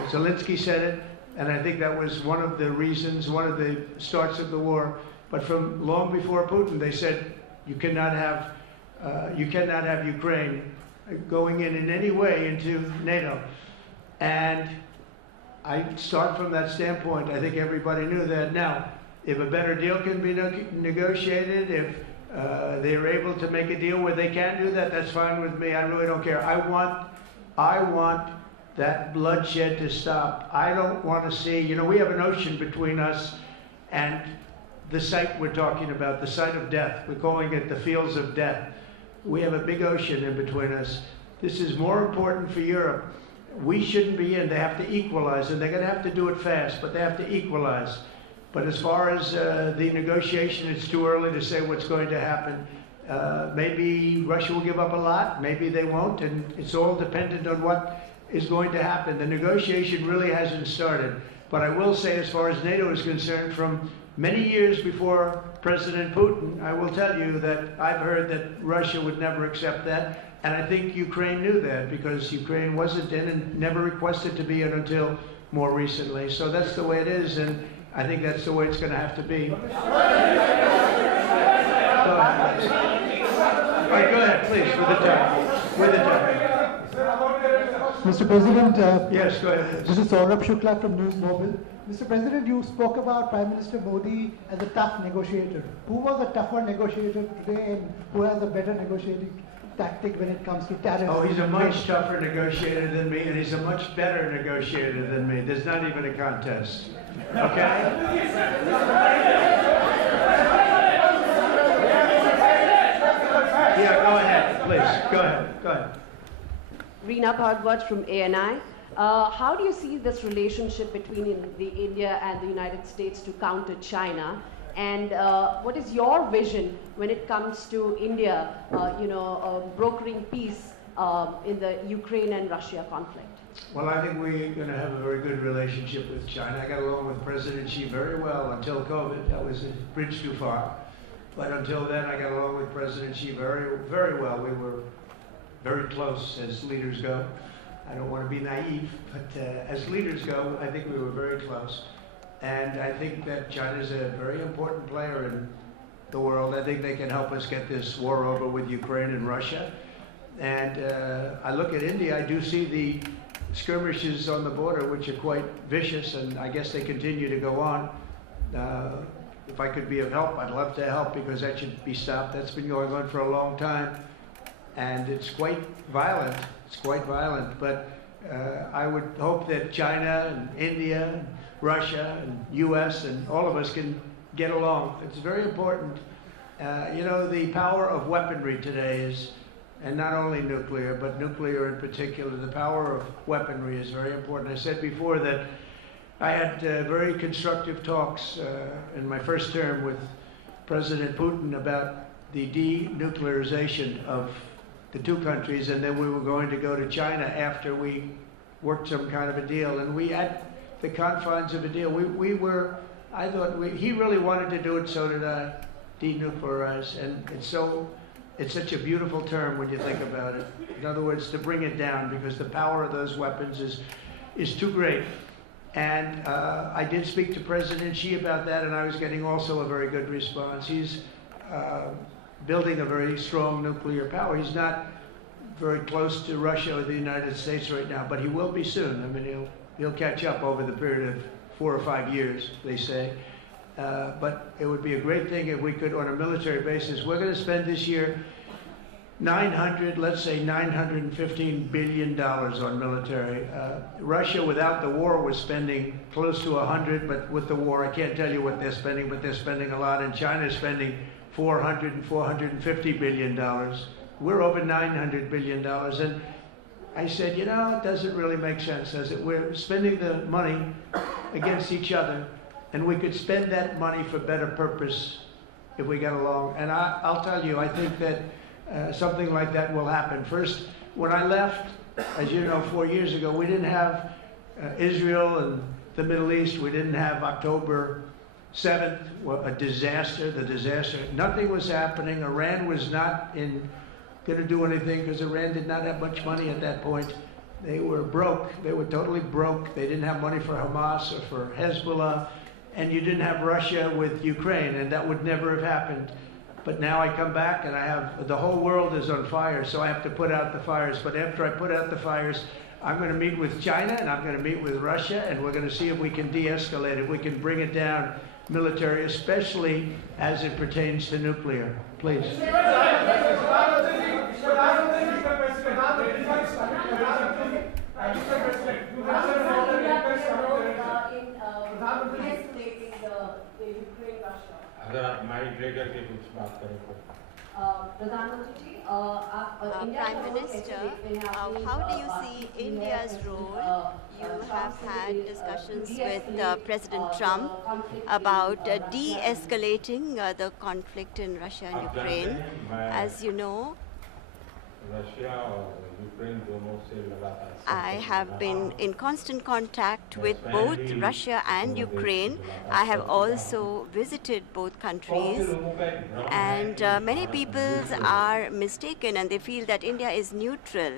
Zelensky said it, and I think that was one of the reasons, one of the starts of the war. But from long before Putin, they said you cannot have Ukraine going in any way into NATO. And I start from that standpoint. I think everybody knew that. Now, if a better deal can be negotiated, if they're able to make a deal where they can do that, that's fine with me. I really don't care. I want that bloodshed to stop. I don't want to see, we have an ocean between us and the site we're talking about, the site of death. We're calling it the fields of death. We have a big ocean in between us. This is more important for Europe. We shouldn't be in. They have to equalize, and they're going to have to do it fast, but they have to equalize. But as far as the negotiation, it's too early to say what's going to happen. Maybe Russia will give up a lot, maybe they won't, and it's all dependent on what is going to happen. The negotiation really hasn't started. But I will say, as far as NATO is concerned, from many years before President Putin, I will tell you that I've heard that Russia would never accept that. And I think Ukraine knew that, because Ukraine wasn't in and never requested to be in until more recently. So that's the way it is, and I think that's the way it's going to have to be. All right, go ahead, please, with the time. With the time. Mr. President, yes, go ahead. This is Saurabh Shukla from News Mobile. Mr. President, you spoke about Prime Minister Modi as a tough negotiator. Who was a tougher negotiator today, and who has a better negotiating tactic when it comes to tariffs? Oh, he's a much tougher negotiator than me, and he's a much better negotiator than me. There's not even a contest. Okay? Yeah, go ahead, please. Go ahead. Go ahead. Reena Bhagwat from ANI. How do you see this relationship between India and the United States to counter China? And what is your vision when it comes to India, brokering peace in the Ukraine and Russia conflict? Well, I think we're going to have a very good relationship with China. I got along with President Xi very well until COVID. That was a bridge too far. But until then, I got along with President Xi very, very well. We were very close as leaders go. I don't want to be naive, but as leaders go, I think we were very close. And I think that China is a very important player in the world. I think they can help us get this war over with Ukraine and Russia. And I look at India, I do see the skirmishes on the border, which are quite vicious, and I guess they continue to go on. If I could be of help, I'd love to help, because that should be stopped. That's been going on for a long time. And it's quite violent. It's quite violent. But I would hope that China and India and Russia and U.S. and all of us can get along. It's very important. The power of weaponry today is, and not only nuclear, but nuclear in particular, the power of weaponry is very important. I said before that I had very constructive talks in my first term with President Putin about the denuclearization of the two countries, and then we were going to go to China after we worked some kind of a deal. And we had the confines of a deal. I thought he really wanted to do it, so did I, denuclearize. And it's such a beautiful term when you think about it. In other words, to bring it down, because the power of those weapons is too great. And I did speak to President Xi about that, and I was getting also a very good response. He's building a very strong nuclear power. He's not very close to Russia or the United States right now, but he will be soon. I mean, he'll catch up over the period of 4 or 5 years, they say. But it would be a great thing if we could, on a military basis, we're going to spend this year let's say $915 billion on military. Russia, without the war, was spending close to 100, but with the war, I can't tell you what they're spending, but they're spending a lot, and China's spending $400 and $450 billion. We're over $900 billion, and I said, you know, it doesn't really make sense, does it? We're spending the money against each other, and we could spend that money for better purpose if we get along. And I'll tell you, I think that something like that will happen. First, when I left, as you know, 4 years ago, we didn't have Israel and the Middle East. We didn't have October 7th, a disaster, the disaster. Nothing was happening. Iran was not going to do anything because Iran did not have much money at that point. They were broke. They were totally broke. They didn't have money for Hamas or for Hezbollah. And you didn't have Russia with Ukraine, and that would never have happened. But now I come back and I have, the whole world is on fire, so I have to put out the fires. But after I put out the fires, I'm going to meet with China and I'm going to meet with Russia, and we're going to see if we can de-escalate it. We can bring it down military, especially as it pertains to nuclear. Please. Prime Minister, how do you see India's role? You have had discussions with President Trump about de-escalating the conflict in Russia and Ukraine. As you know, I have been in constant contact with both Russia and Ukraine. I have also visited both countries, and many people are mistaken and they feel that India is neutral.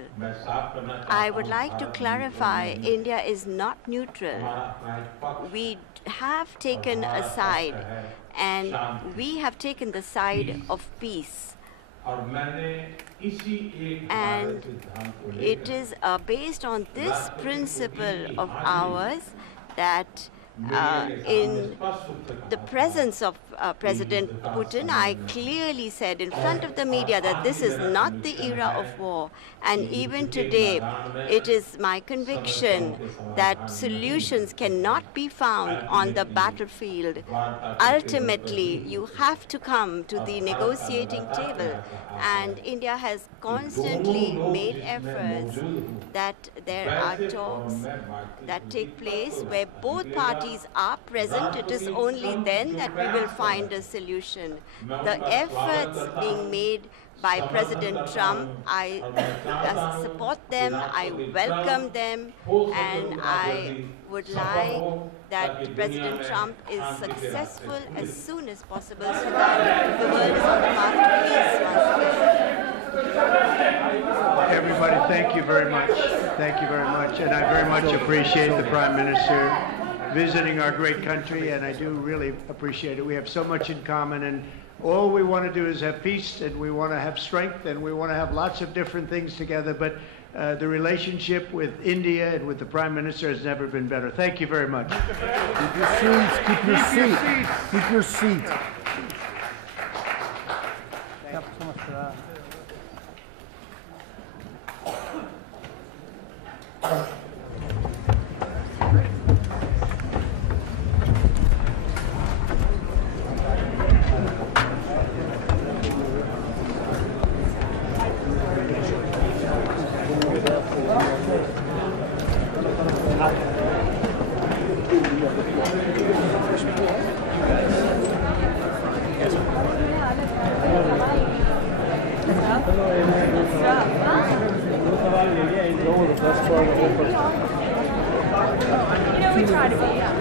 I would like to clarify, India is not neutral. We have taken a side, and we have taken the side of peace. And it is based on this principle of ours that in the presence of President Putin, I clearly said in front of the media that this is not the era of war. And even today, it is my conviction that solutions cannot be found on the battlefield. Ultimately, you have to come to the negotiating table. And India has constantly made efforts that there are talks that take place where both parties are present. It is only then that we will find a solution. The efforts being made by President Trump, I support them, I welcome them, and I would like that President Trump is successful as soon as possible so that the world is on the path to peace once again. Everybody, thank you very much. Thank you very much. And I very much appreciate the Prime Minister visiting our great country, and I do really appreciate it. We have so much in common, and all we want to do is have peace, and we want to have strength, and we want to have lots of different things together. But the relationship with India and with the Prime Minister has never been better. Thank you very much. Keep your seats. Keep your seat. Keep your seat. Thank you so much for that. We try to be, yeah.